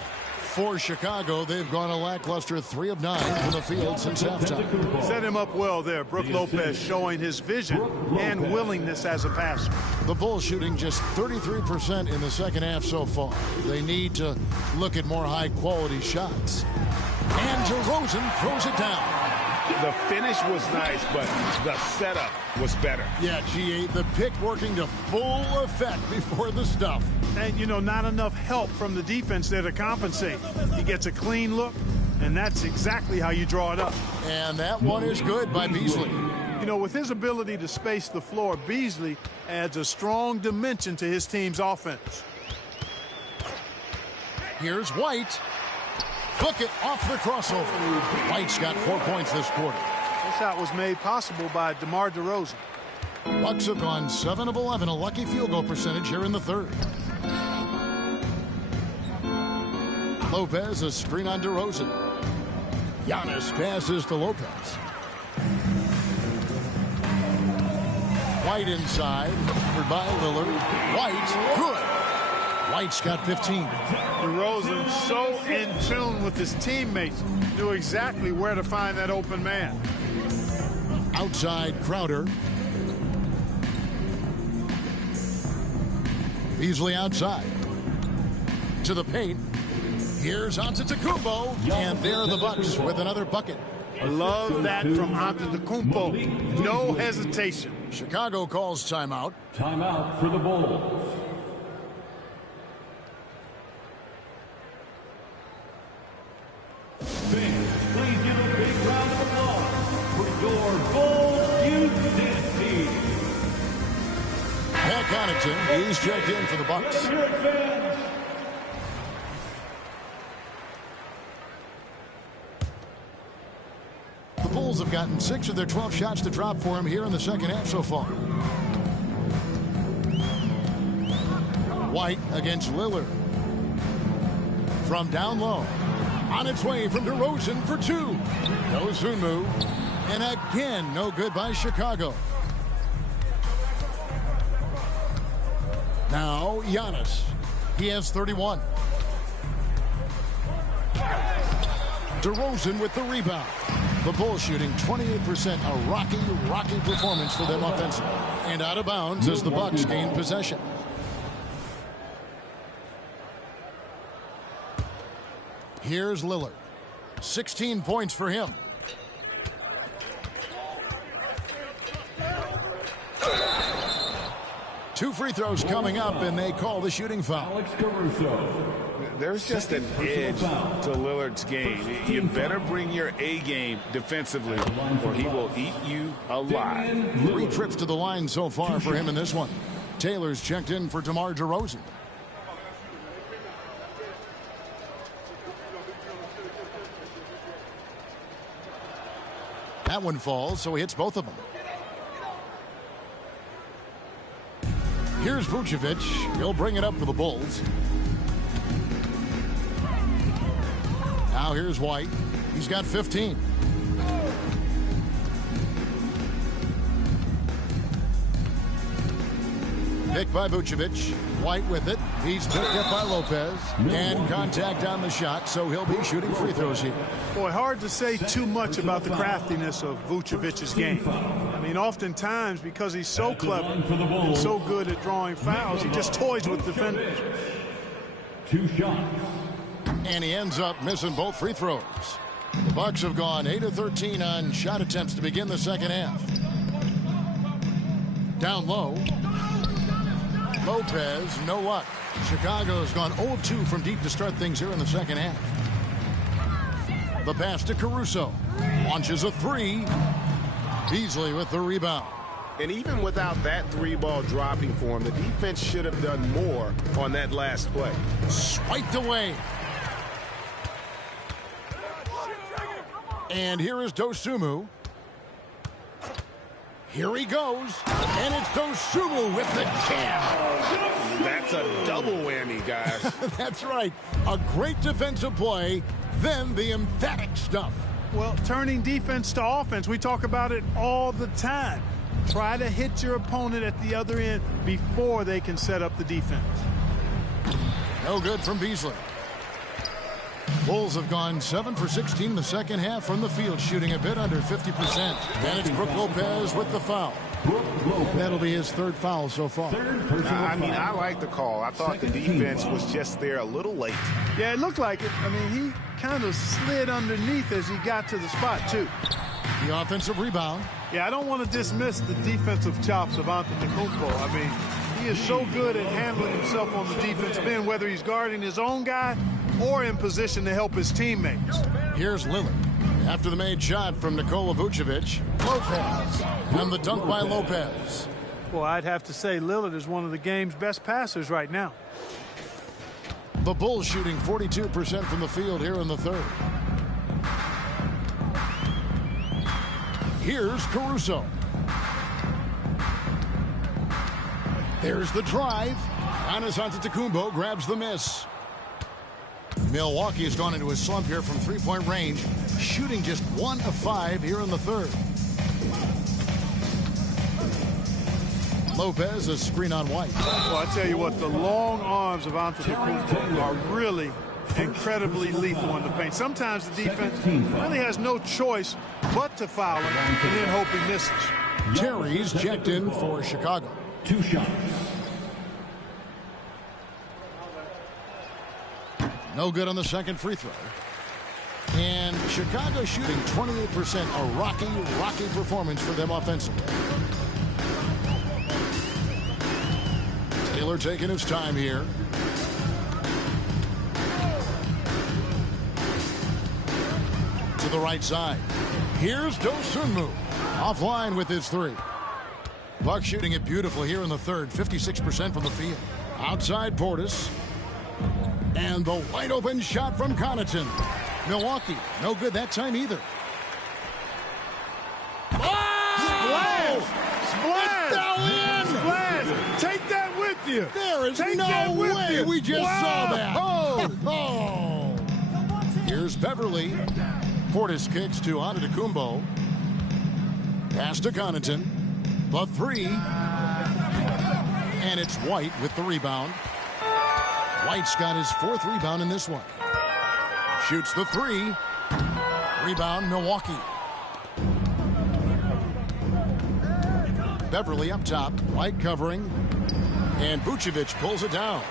For Chicago, they've gone a lackluster 3 of 9 from the field since halftime. Set him up well there. Brook Lopez showing his vision and willingness as a passer. The Bulls shooting just 33% in the second half so far. They need to look at more high-quality shots. And DeRozan throws it down. The finish was nice, but the setup was better. Yeah, G8, the pick working to full effect before the stuff. And, you know, not enough help from the defense there to compensate. He gets a clean look, and that's exactly how you draw it up. And that one is good by Beasley. You know, with his ability to space the floor, Beasley adds a strong dimension to his team's offense. Here's White. Hook it off the crossover. White's got 4 points this quarter. This shot was made possible by DeMar DeRozan. Bucks have gone 7 of 11, a lucky field goal percentage here in the third. Lopez, a screen on DeRozan. Giannis passes to Lopez. White inside, covered by Lillard. White, good. White's got 15. DeRozan so in tune with his teammates, knew exactly where to find that open man. Outside Crowder. Beasley outside. To the paint. Here's Antetokounmpo. And there are the Bucks with another bucket. I love that from Antetokounmpo. No hesitation. Chicago calls timeout. Timeout for the Bulls. Please give a big round of applause for your Bulls Youth Dance Team. Pat Connaughton, he's checked in for the Bucks. The Bulls have gotten 6 of their 12 shots to drop for him here in the second half so far. White against Lillard. From down low. On its way from DeRozan for 2. Dosunmu. And again, no good by Chicago. Now, Giannis. He has 31. DeRozan with the rebound. The Bulls shooting 28%, a rocky performance for them offensively. And out of bounds as the Bucks gain possession. Here's Lillard. 16 points for him. Two free throws coming up, and they call the shooting foul. There's just an edge to Lillard's game. You better bring your A game defensively, or he will eat you alive. 3 trips to the line so far for him in this one. Taylor's checked in for DeMar DeRozan. That one falls, so he hits both of them. Here's Vucevic. He'll bring it up for the Bulls. Now here's White. He's got 15. Picked by Vucevic. White with it. He's picked up by Lopez. And contact on the shot, so he'll be shooting free throws here. Boy, hard to say too much about the craftiness of Vucevic's game. I mean, oftentimes, because he's so clever and so good at drawing fouls, he just toys with defenders. 2 shots. And he ends up missing both free throws. The Bucks have gone 8 of 13 on shot attempts to begin the second half. Down low. Lopez, no luck. Chicago's gone 0-2 from deep to start things here in the second half. The pass to Caruso. Launches a 3. Beasley with the rebound. And even without that 3-ball dropping for him, the defense should have done more on that last play. Swiped away. And here is Dosunmu. Here he goes. And it's Dosunmu with the jam. That's a double whammy, guys. That's right. A great defensive play, then the emphatic stuff. Well, turning defense to offense, we talk about it all the time. Try to hit your opponent at the other end before they can set up the defense. No good from Beasley. Bulls have gone 7 for 16 in the second half from the field, shooting a bit under 50%. And it's Brook Lopez with the foul. That'll be his 3rd foul so far. I mean, I like the call. I thought the defense was just there a little late. Yeah, it looked like it. I mean, he kind of slid underneath as he got to the spot, too. The offensive rebound. Yeah, I don't want to dismiss the defensive chops of Antetokounmpo. I mean, he is so good at handling himself on the defensive end, whether he's guarding his own guy or in position to help his teammates. Here's Lillard. After the made shot from Nikola Vucevic, Lopez. And the dunk by Lopez. Well, I'd have to say Lillard is one of the game's best passers right now. The Bulls shooting 42% from the field here in the 3rd. Here's Caruso. There's the drive. Giannis Antetokounmpo grabs the miss. Milwaukee has gone into a slump here from 3-point range, shooting just 1 of 5 here in the 3rd. Lopez, a screen on White. Well, I tell you what, the long arms of Antetokounmpo are really incredibly lethal in the paint. Sometimes the defense really has no choice but to foul him and then hope he misses. Terry's checked in for Chicago. 2 shots. No good on the second free throw. And Chicago shooting 28%. A rocky performance for them offensively. Taylor taking his time here. To the right side. Here's Dosunmu. Offline with his 3. Buck shooting it beautiful here in the third. 56% from the field. Outside Portis. And the wide open shot from Connaughton. Milwaukee, no good that time either. Splash! Splash! Splash! Take that with you. There is Take no way you. we just saw that. Oh! Here's Beverly. Portis kicks to Antetokounmpo. Pass to Connaughton. The 3. And it's White with the rebound. White's got his 4th rebound in this one. Shoots the 3. Rebound, Milwaukee. Beverly up top. White covering. And Vucevic pulls it down.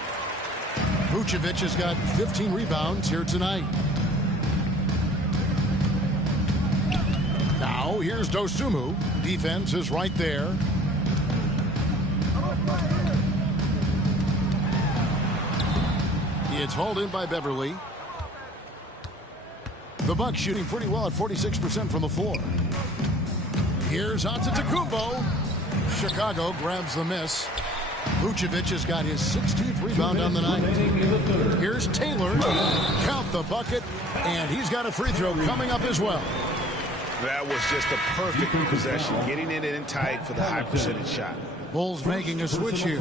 Vucevic has got 15 rebounds here tonight. Now, here's Dosunmu. Defense is right there. It's hauled in by Beverly. The Bucks shooting pretty well at 46% from the floor. Here's Antetokounmpo. Chicago grabs the miss. Vucevic has got his 16th rebound on the night. Here's Taylor. Count the bucket. And he's got a free throw coming up as well. That was just a perfect possession. Getting it in tight for the high percentage shot. Bulls making a switch here.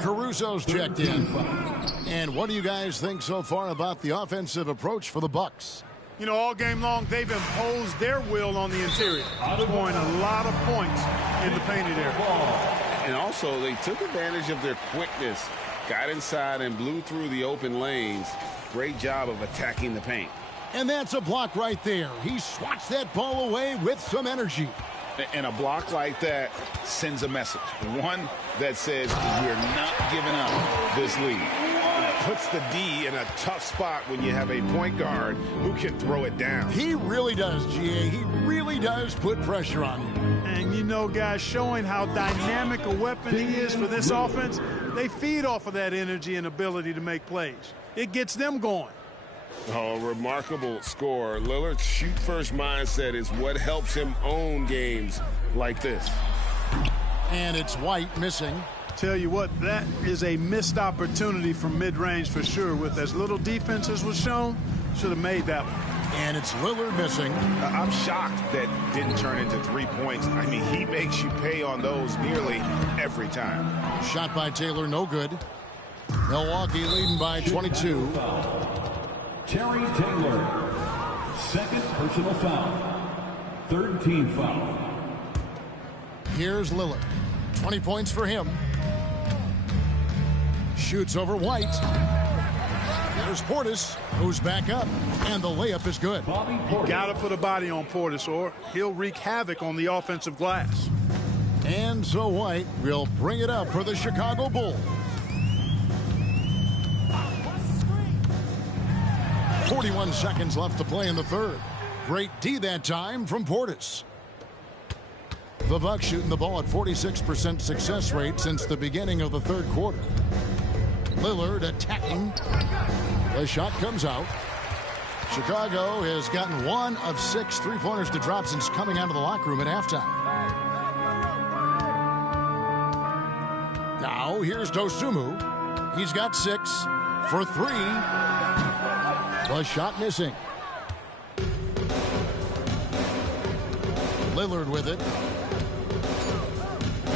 Caruso's checked in. And what do you guys think so far about the offensive approach for the Bucks? You know, all game long, they've imposed their will on the interior, scoring a lot of points in the painted area. And also, they took advantage of their quickness, got inside and blew through the open lanes. Great job of attacking the paint. And that's a block right there. He swats that ball away with some energy. And a block like that sends a message. One that says, we're not giving up this lead. It puts the D in a tough spot when you have a point guard who can throw it down. He really does, GA. He really does put pressure on you. And you know, guys, showing how dynamic a weapon he is for this offense, they feed off of that energy and ability to make plays. It gets them going. Oh, remarkable score. Lillard's shoot-first mindset is what helps him own games like this. And it's White missing. Tell you what, that is a missed opportunity from mid-range for sure. With as little defense as was shown, should have made that one. And it's Lillard missing. I'm shocked that didn't turn into 3 points. I mean, he makes you pay on those nearly every time. Shot by Taylor, no good. Milwaukee leading by 22. Terry Taylor, second personal foul, third team foul. Here's Lillard. 20 points for him. Shoots over White. Here's Portis, who's back up, and the layup is good. You got to put a body on Portis, or he'll wreak havoc on the offensive glass. And so White will bring it up for the Chicago Bulls. 41 seconds left to play in the third. Great D that time from Portis. The Bucks shooting the ball at 46% success rate since the beginning of the third quarter. Lillard attacking. The shot comes out. Chicago has gotten 1 of 6 three-pointers to drop since coming out of the locker room at halftime. Now here's Dosunmu. He's got 6 for 3. The shot missing. Lillard with it.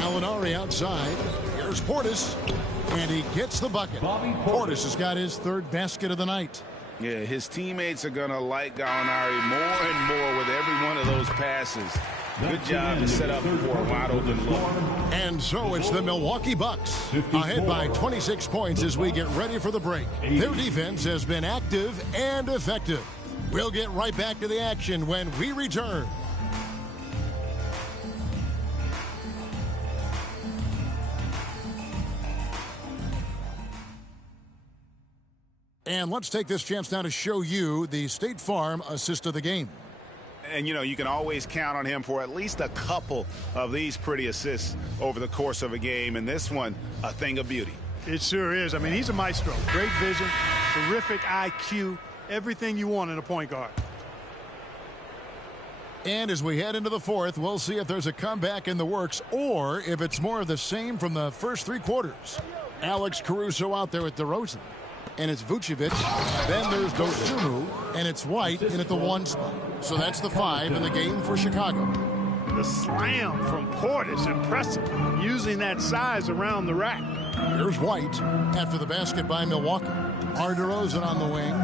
Gallinari outside. Here's Portis. And he gets the bucket. Portis has got his 3rd basket of the night. Yeah, his teammates are going to like Gallinari more and more with every one of those passes. Good job to set up for a wide open look. And so it's the Milwaukee Bucks ahead by 26 points as we get ready for the break. Their defense has been active and effective. We'll get right back to the action when we return. And let's take this chance now to show you the State Farm assist of the game. And, you know, you can always count on him for at least a couple of these pretty assists over the course of a game. And this one, a thing of beauty. It sure is. I mean, he's a maestro. Great vision, terrific IQ, everything you want in a point guard. And as we head into the fourth, we'll see if there's a comeback in the works or if it's more of the same from the first three quarters. Alex Caruso out there with DeRozan. And it's Vucevic. Then there's Dosunmu. And it's White in at the 1 spot. So that's the 5 in the game for Chicago. The slam from Portis, impressive. Using that size around the rack. Here's White after the basket by Milwaukee. DeRozan on the wing.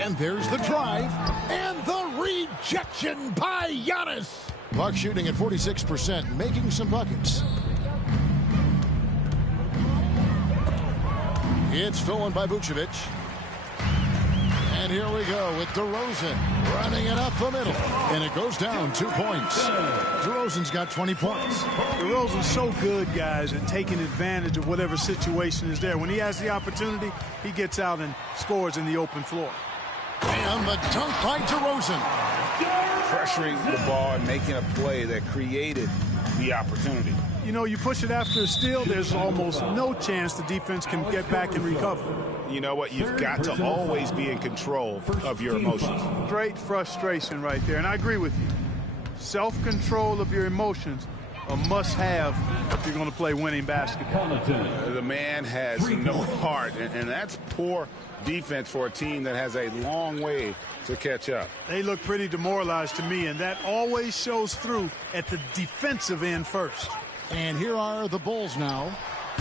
And there's the drive. And the rejection by Giannis. Buck shooting at 46%, making some buckets. It's stolen by Vucevic. And here we go with DeRozan running it up the middle. And it goes down 2 points. DeRozan's got 20 points. DeRozan's so good, guys, at taking advantage of whatever situation is there. When he has the opportunity, he gets out and scores in the open floor. And the dunk by DeRozan. Pressuring the ball and making a play that created the opportunity. You know, you push it after a steal, there's almost no chance the defense can get back and recover. You know what? You've got to always be in control of your emotions. Great frustration right there, and I agree with you. Self-control of your emotions a must-have if you're going to play winning basketball. The man has no heart, and that's poor defense for a team that has a long way to catch up. They look pretty demoralized to me, and that always shows through at the defensive end first. And here are the Bulls now,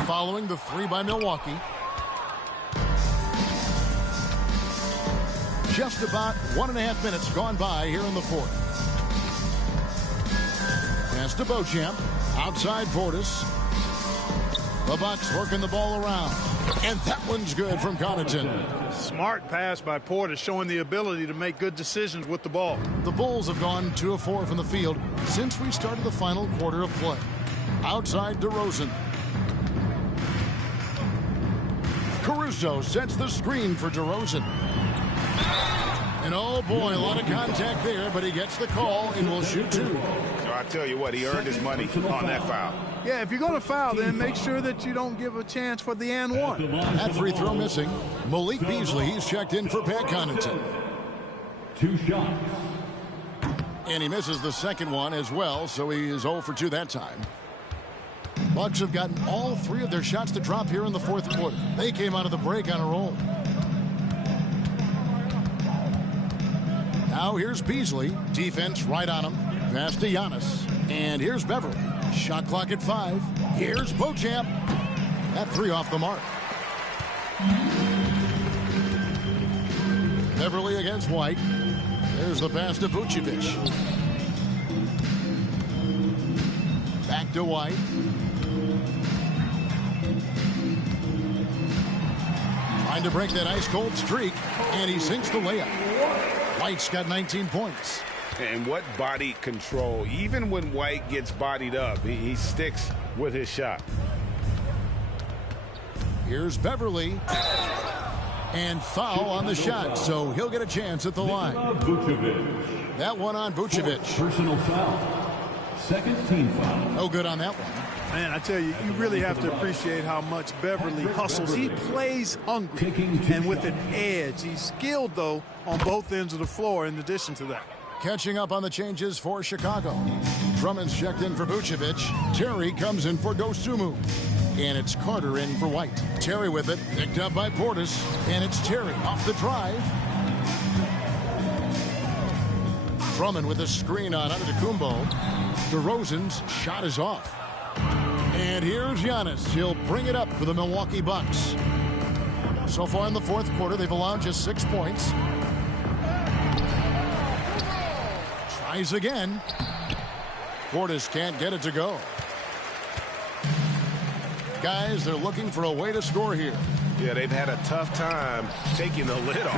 following the 3 by Milwaukee. Just about 1.5 minutes gone by here in the fourth. Pass to Beauchamp, outside Portis. The Bucks working the ball around. And that one's good from Connaughton. Smart pass by Portis, showing the ability to make good decisions with the ball. The Bulls have gone 2 of 4 from the field since we started the final quarter of play. Outside DeRozan. Caruso sets the screen for DeRozan. And oh boy, a lot of contact there, but he gets the call and will shoot 2. I tell you what, he earned his money on that foul. Yeah, if you're going to foul, then make sure that you don't give a chance for the and 1. That free throw missing. Malik Beasley, he's checked in for Pat Connaughton. 2 shots. And he misses the second one as well, so he is 0 for 2 that time. Bucks have gotten all 3 of their shots to drop here in the fourth quarter. They came out of the break on a roll. Now here's Beasley. Defense right on him. Pass to Giannis. And here's Beverly. Shot clock at 5. Here's Beauchamp. That 3 off the mark. Beverly against White. There's the pass to Vucevic. Back to White. Trying to break that ice-cold streak, and he sinks the layup. White's got 19 points. And what body control. Even when White gets bodied up, he sticks with his shot. Here's Beverly. And foul on the shot, so he'll get a chance at the line. That one on Vucevic. Personal foul. Second team foul. No good on that one. Man, I tell you, you really have to appreciate how much Beverly hustles. He plays hungry and with an edge. He's skilled, though, on both ends of the floor in addition to that. Catching up on the changes for Chicago. Drummond's checked in for Vucevic. Terry comes in for Dosunmu. And it's Carter in for White. Terry with it, picked up by Portis. And it's Terry off the drive. Drummond with a screen on Antetokounmpo. DeRozan's shot is off. And here's Giannis. He'll bring it up for the Milwaukee Bucks. So far in the fourth quarter, they've allowed just 6 points. Tries again. Portis can't get it to go. Guys, they're looking for a way to score here. Yeah, they've had a tough time taking the lid off.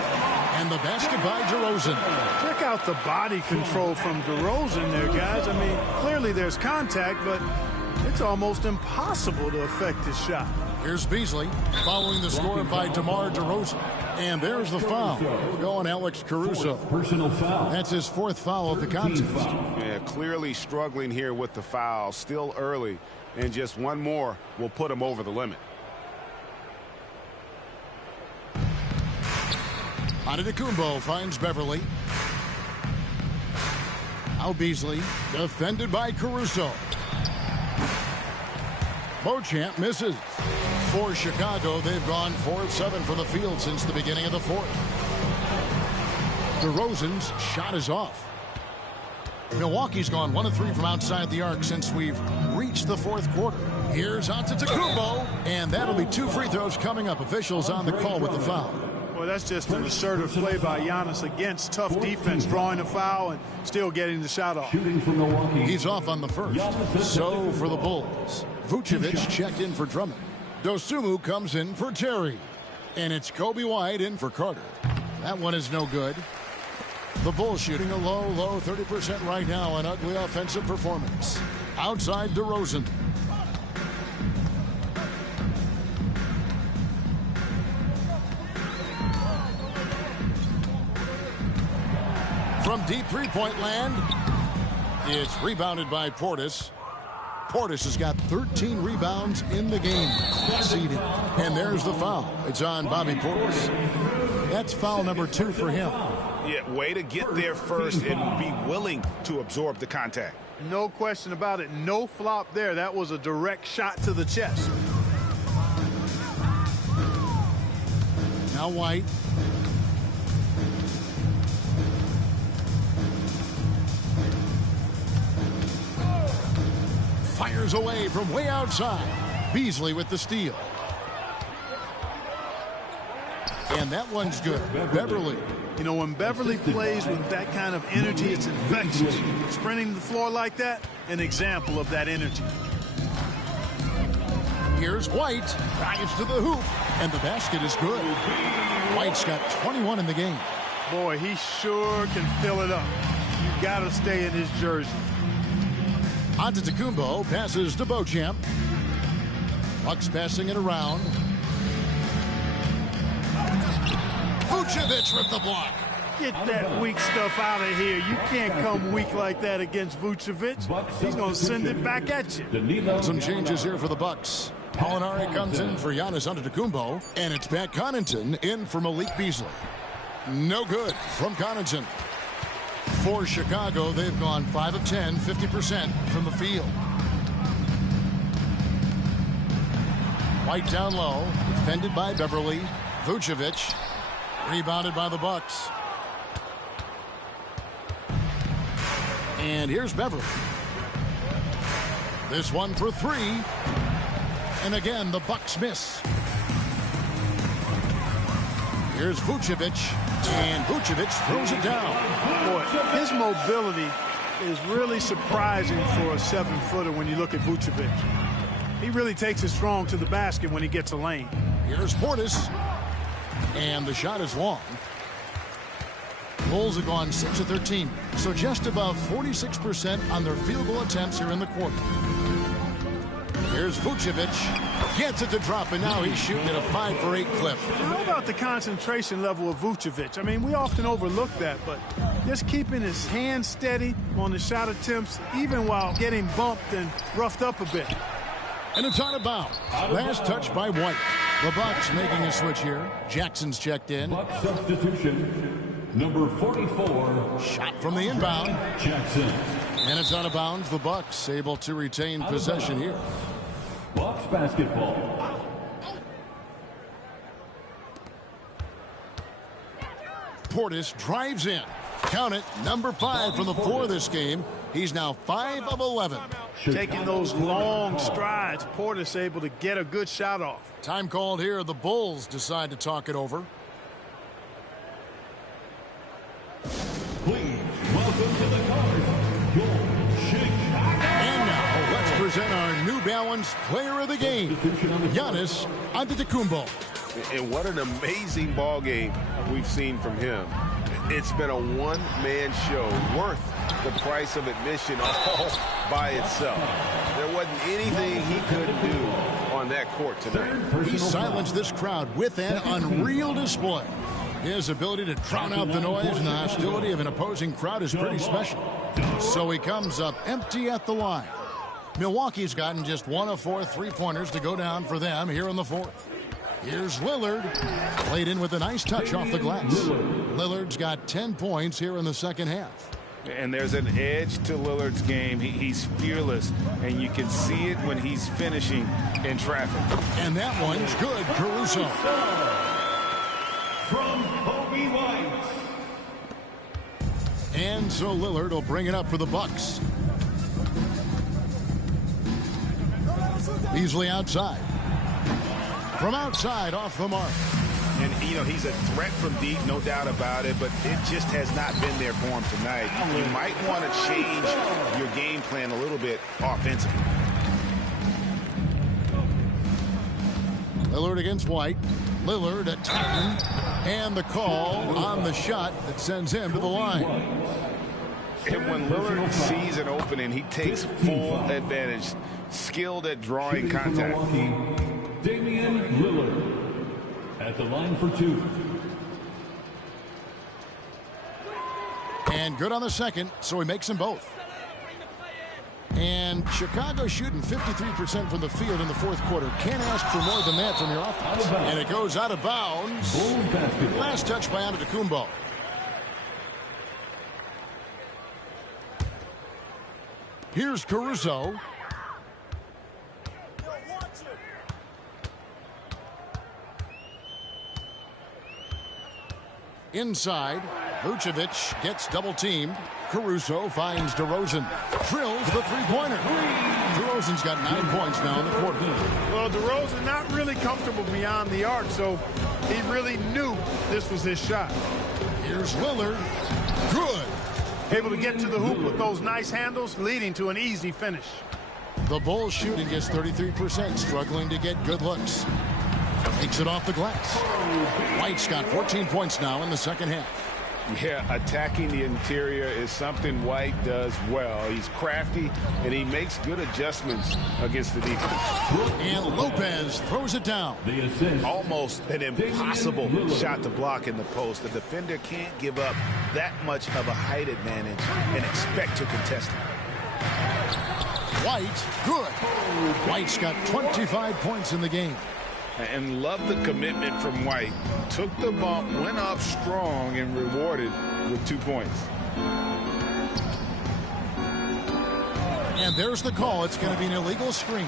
And the basket by DeRozan. Check out the body control from DeRozan there, guys. I mean, clearly there's contact, but it's almost impossible to affect his shot. Here's Beasley following the score by DeMar DeRozan. And there's the foul. We'll go on Alex Caruso. Personal foul. That's his 4th foul of the contest. Yeah, clearly struggling here with the foul. Still early. And just one more will put him over the limit. Antetokounmpo finds Beverly. Now Beasley, defended by Caruso. Beauchamp misses. For Chicago, they've gone 4 of 7 from the field since the beginning of the 4th. DeRozan's shot is off. Milwaukee's gone 1 of 3 from outside the arc since we've reached the 4th quarter. Here's Antetokounmpo, and that'll be 2 free throws coming up. Officials on the call with the foul. Well, that's just an assertive play by Giannis against tough defense, drawing a foul and still getting the shot off. Shooting from Milwaukee. He's off on the first. So for the Bulls, Vucevic checked in for Drummond. Dosunmu comes in for Terry. And it's Kobe White in for Carter. That one is no good. The Bulls shooting a low 30% right now. An ugly offensive performance. Outside DeRozan. From deep three-point land, it's rebounded by Portis. Portis has got 13 rebounds in the game. Conceding. And there's the foul. It's on Bobby Portis. That's foul number 2 for him. Yeah, way to get there first and be willing to absorb the contact. No question about it. No flop there. That was a direct shot to the chest. Now White. Fires away from way outside. Beasley with the steal. And that one's good. Beverly. You know, when Beverly plays with that kind of energy, it's infectious. Sprinting the floor like that, an example of that energy. Here's White. Drives to the hoop. And the basket is good. White's got 21 in the game. Boy, he sure can fill it up. You got to stay in his jersey. Antetokounmpo passes to Beauchamp. Bucks passing it around. Vucevic with the block. Get that weak stuff out of here. You can't come weak like that against Vucevic. He's going to send it back at you. Some changes here for the Bucks. Pollinari comes in for Giannis Antetokounmpo, and it's Pat Connaughton in for Malik Beasley. No good from Connaughton. For Chicago, they've gone 5 of 10, 50% from the field. White down low, defended by Beverly. Vucevic, rebounded by the Bucks. And here's Beverly. This one for 3. And again, the Bucks miss. Here's Vucevic. And Vucevic throws it down. Boy, his mobility is really surprising for a 7-footer when you look at Vucevic. He really takes it strong to the basket when he gets a lane. Here's Portis. And the shot is long. Bulls have gone 6 of 13. So just above 46% on their field goal attempts here in the quarter. Here's Vucevic. Gets it to drop, and now he's shooting at a 5 for 8 clip. How about the concentration level of Vucevic? I mean, we often overlook that, but just keeping his hands steady on the shot attempts, even while getting bumped and roughed up a bit. And it's out of bounds. Last touch by White. The Bucks making a switch here. Jackson's checked in. Bucks substitution, number 44. Shot from the inbound. Jackson. And it's out of bounds. The Bucks able to retain possession here. Bucks basketball. Portis drives in. Count it, number 5 from the 4 this game. He's now 5 of 11. Taking those long strides, Portis able to get a good shot off. Time called here. The Bulls decide to talk it over. Please welcome to the court, New Balance Player of the Game, Giannis Antetokounmpo. And what an amazing ball game we've seen from him. It's been a one-man show worth the price of admission all by itself. There wasn't anything he couldn't do on that court tonight. He silenced this crowd with an unreal display. His ability to drown out the noise and the hostility of an opposing crowd is pretty special. So he comes up empty at the line. Milwaukee's gotten just 1 of 4 three-pointers to go down for them here in the fourth. Here's Lillard, played in with a nice touch off the glass. Lillard's got 10 points here in the second half. And there's an edge to Lillard's game. He's fearless, and you can see it when he's finishing in traffic. And that one's good, Caruso. From Kobe White. And so Lillard will bring it up for the Bucks. Beasley outside. From outside, off the mark. And, you know, he's a threat from deep, no doubt about it, but it just has not been there for him tonight. You might want to change your game plan a little bit offensively. Lillard against White. Lillard attacking. And the call on the shot that sends him to the line. And when Lillard sees an opening, he takes full advantage. Skilled at drawing contact. Damian Lillard at the line for 2. And good on the second, so he makes them both. And Chicago shooting 53% from the field in the fourth quarter. Can't ask for more than that from your offense. And it goes out of bounds. Last touch by Antetokounmpo. Here's Caruso. Inside, Vucevic gets double-teamed. Caruso finds DeRozan. Drills the three-pointer. DeRozan's got 9 points now in the quarter. Well, DeRozan not really comfortable beyond the arc, so he really knew this was his shot. Here's Lillard. Good. Able to get to the hoop with those nice handles, leading to an easy finish. The Bulls shooting just 33%, struggling to get good looks. Takes it off the glass. White's got 14 points now in the second half. Yeah, attacking the interior is something White does well. He's crafty, and he makes good adjustments against the defense. And Lopez throws it down. Almost an impossible shot to block in the post. The defender can't give up that much of a height advantage and expect to contest it. White, good. White's got 25 points in the game. And love the commitment from White. Took the bump, went up strong, and rewarded with 2 points. And there's the call. It's going to be an illegal screen.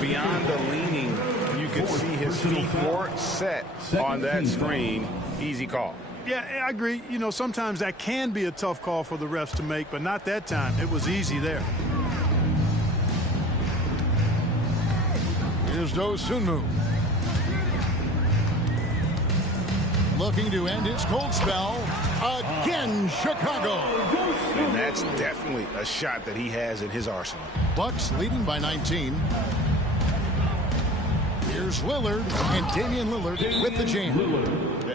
Beyond the leaning, you can see his feet weren't set on that screen. Easy call. Yeah, I agree. You know, sometimes that can be a tough call for the refs to make, but not that time. It was easy there. Here's Dosunmu. Looking to end his cold spell. Again, Chicago. And that's definitely a shot that he has in his arsenal. Bucks leading by 19. Here's Lillard, and Damian Lillard with the jam.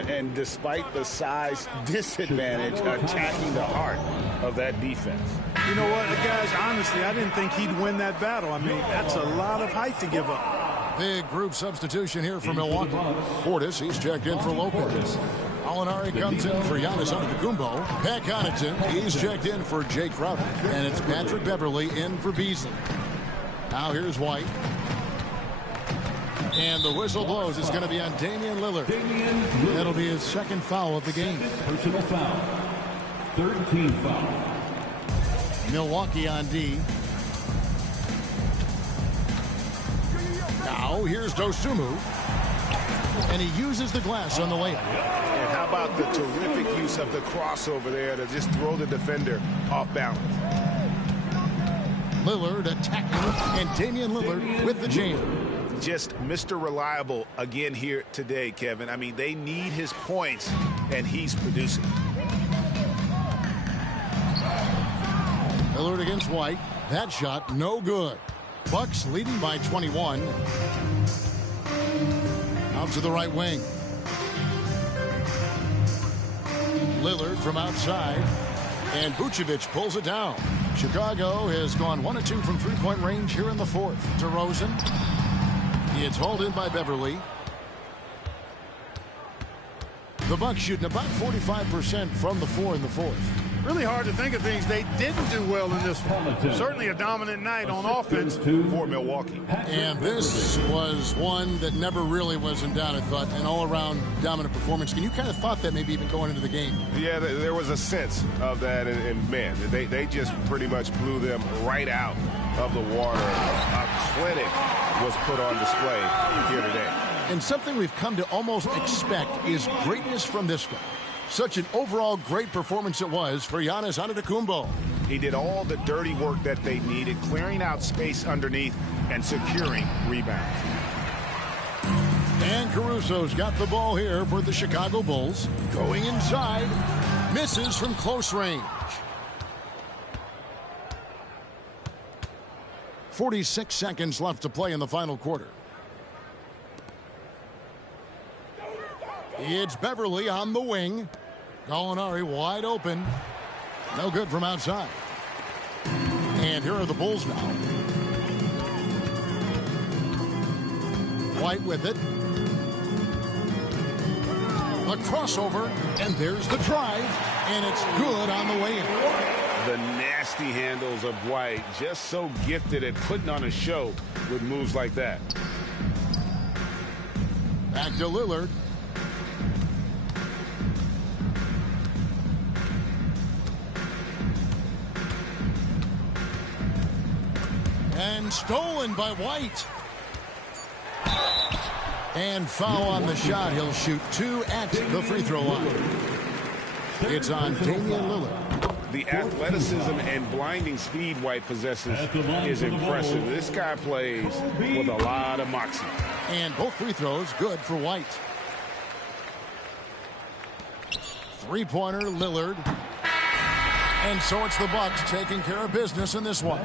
And despite the size disadvantage, attacking the heart of that defense. You know what, guys, honestly, I didn't think he'd win that battle. I mean, that's a lot of height to give up. Big group substitution here for Milwaukee. Portis, he's checked in for Lopez. Alinari comes in for Giannis Antetokounmpo. Pat Connaughton, he's checked in for Jay Crowder. And it's Patrick Beverley in for Beasley. Now here's White. And the whistle blows. It's going to be on Damian Lillard. That'll be his second foul of the game. Personal foul. 13 foul. Milwaukee on D. Now here's Dosunmu. And he uses the glass on the layup. And how about the terrific use of the crossover there to just throw the defender off balance. Lillard attacking, and Damian Lillard with the jam. Just Mr. Reliable again here today, Kevin. I mean, they need his points, and he's producing. Lillard against White. That shot, no good. Bucks leading by 21. Out to the right wing. Lillard from outside. And Vucevic pulls it down. Chicago has gone 1 of 2 from three-point range here in the fourth. DeRozan. It's hauled in by Beverly. The Bucks shooting about 45% from the floor in the fourth. Really hard to think of things they didn't do well in this one. Certainly a dominant night on offense for Milwaukee. And this was one that never really was in doubt, I thought. An all-around dominant performance. And you kind of thought that maybe even going into the game. Yeah, there was a sense of that. And man, they just pretty much blew them right out of the water. A clinic was put on display here today. And something we've come to almost expect is greatness from this guy. Such an overall great performance it was for Giannis Antetokounmpo. He did all the dirty work that they needed, clearing out space underneath and securing rebounds. And Caruso's got the ball here for the Chicago Bulls. Going inside. Misses from close range. 46 seconds left to play in the final quarter. It's Beverly on the wing. Gallinari wide open. No good from outside. And here are the Bulls now. White with it. A crossover, and there's the drive, and it's good on the way in. The nasty handles of White, just so gifted at putting on a show with moves like that. Back to Lillard. And stolen by White. And foul on the shot. He'll shoot 2 at the free throw line. It's on Damian Lillard. The athleticism and blinding speed White possesses is impressive. This guy plays with a lot of moxie. And both free throws good for White. Three-pointer, Lillard. And so it's the Bucks taking care of business in this one.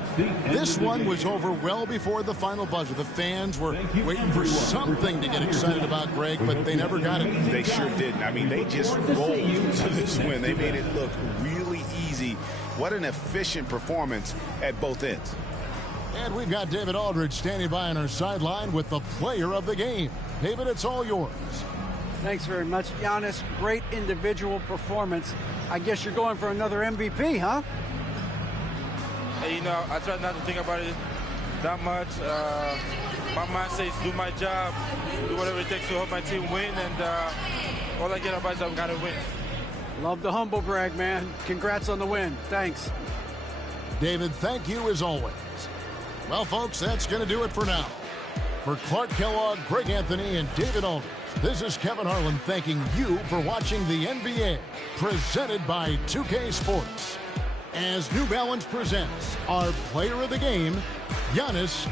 This one was over well before the final buzzer. The fans were waiting for something to get excited about, Greg, but they never got it. They sure didn't. I mean, they just rolled to this win. They made it look really easy. What an efficient performance at both ends. And we've got David Aldridge standing by on our sideline with the player of the game. David, it's all yours. Thanks very much, Giannis. Great individual performance. I guess you're going for another MVP, huh? Hey, you know, I try not to think about it that much. My mindset is do my job, do whatever it takes to help my team win, and all I care about is I've got to win. Love the humble brag, man. Congrats on the win. Thanks. David, thank you as always. Well, folks, that's going to do it for now. For Clark Kellogg, Greg Anthony, and David Aldridge, this is Kevin Harlan thanking you for watching the NBA, presented by 2K Sports. As New Balance presents our player of the game, Giannis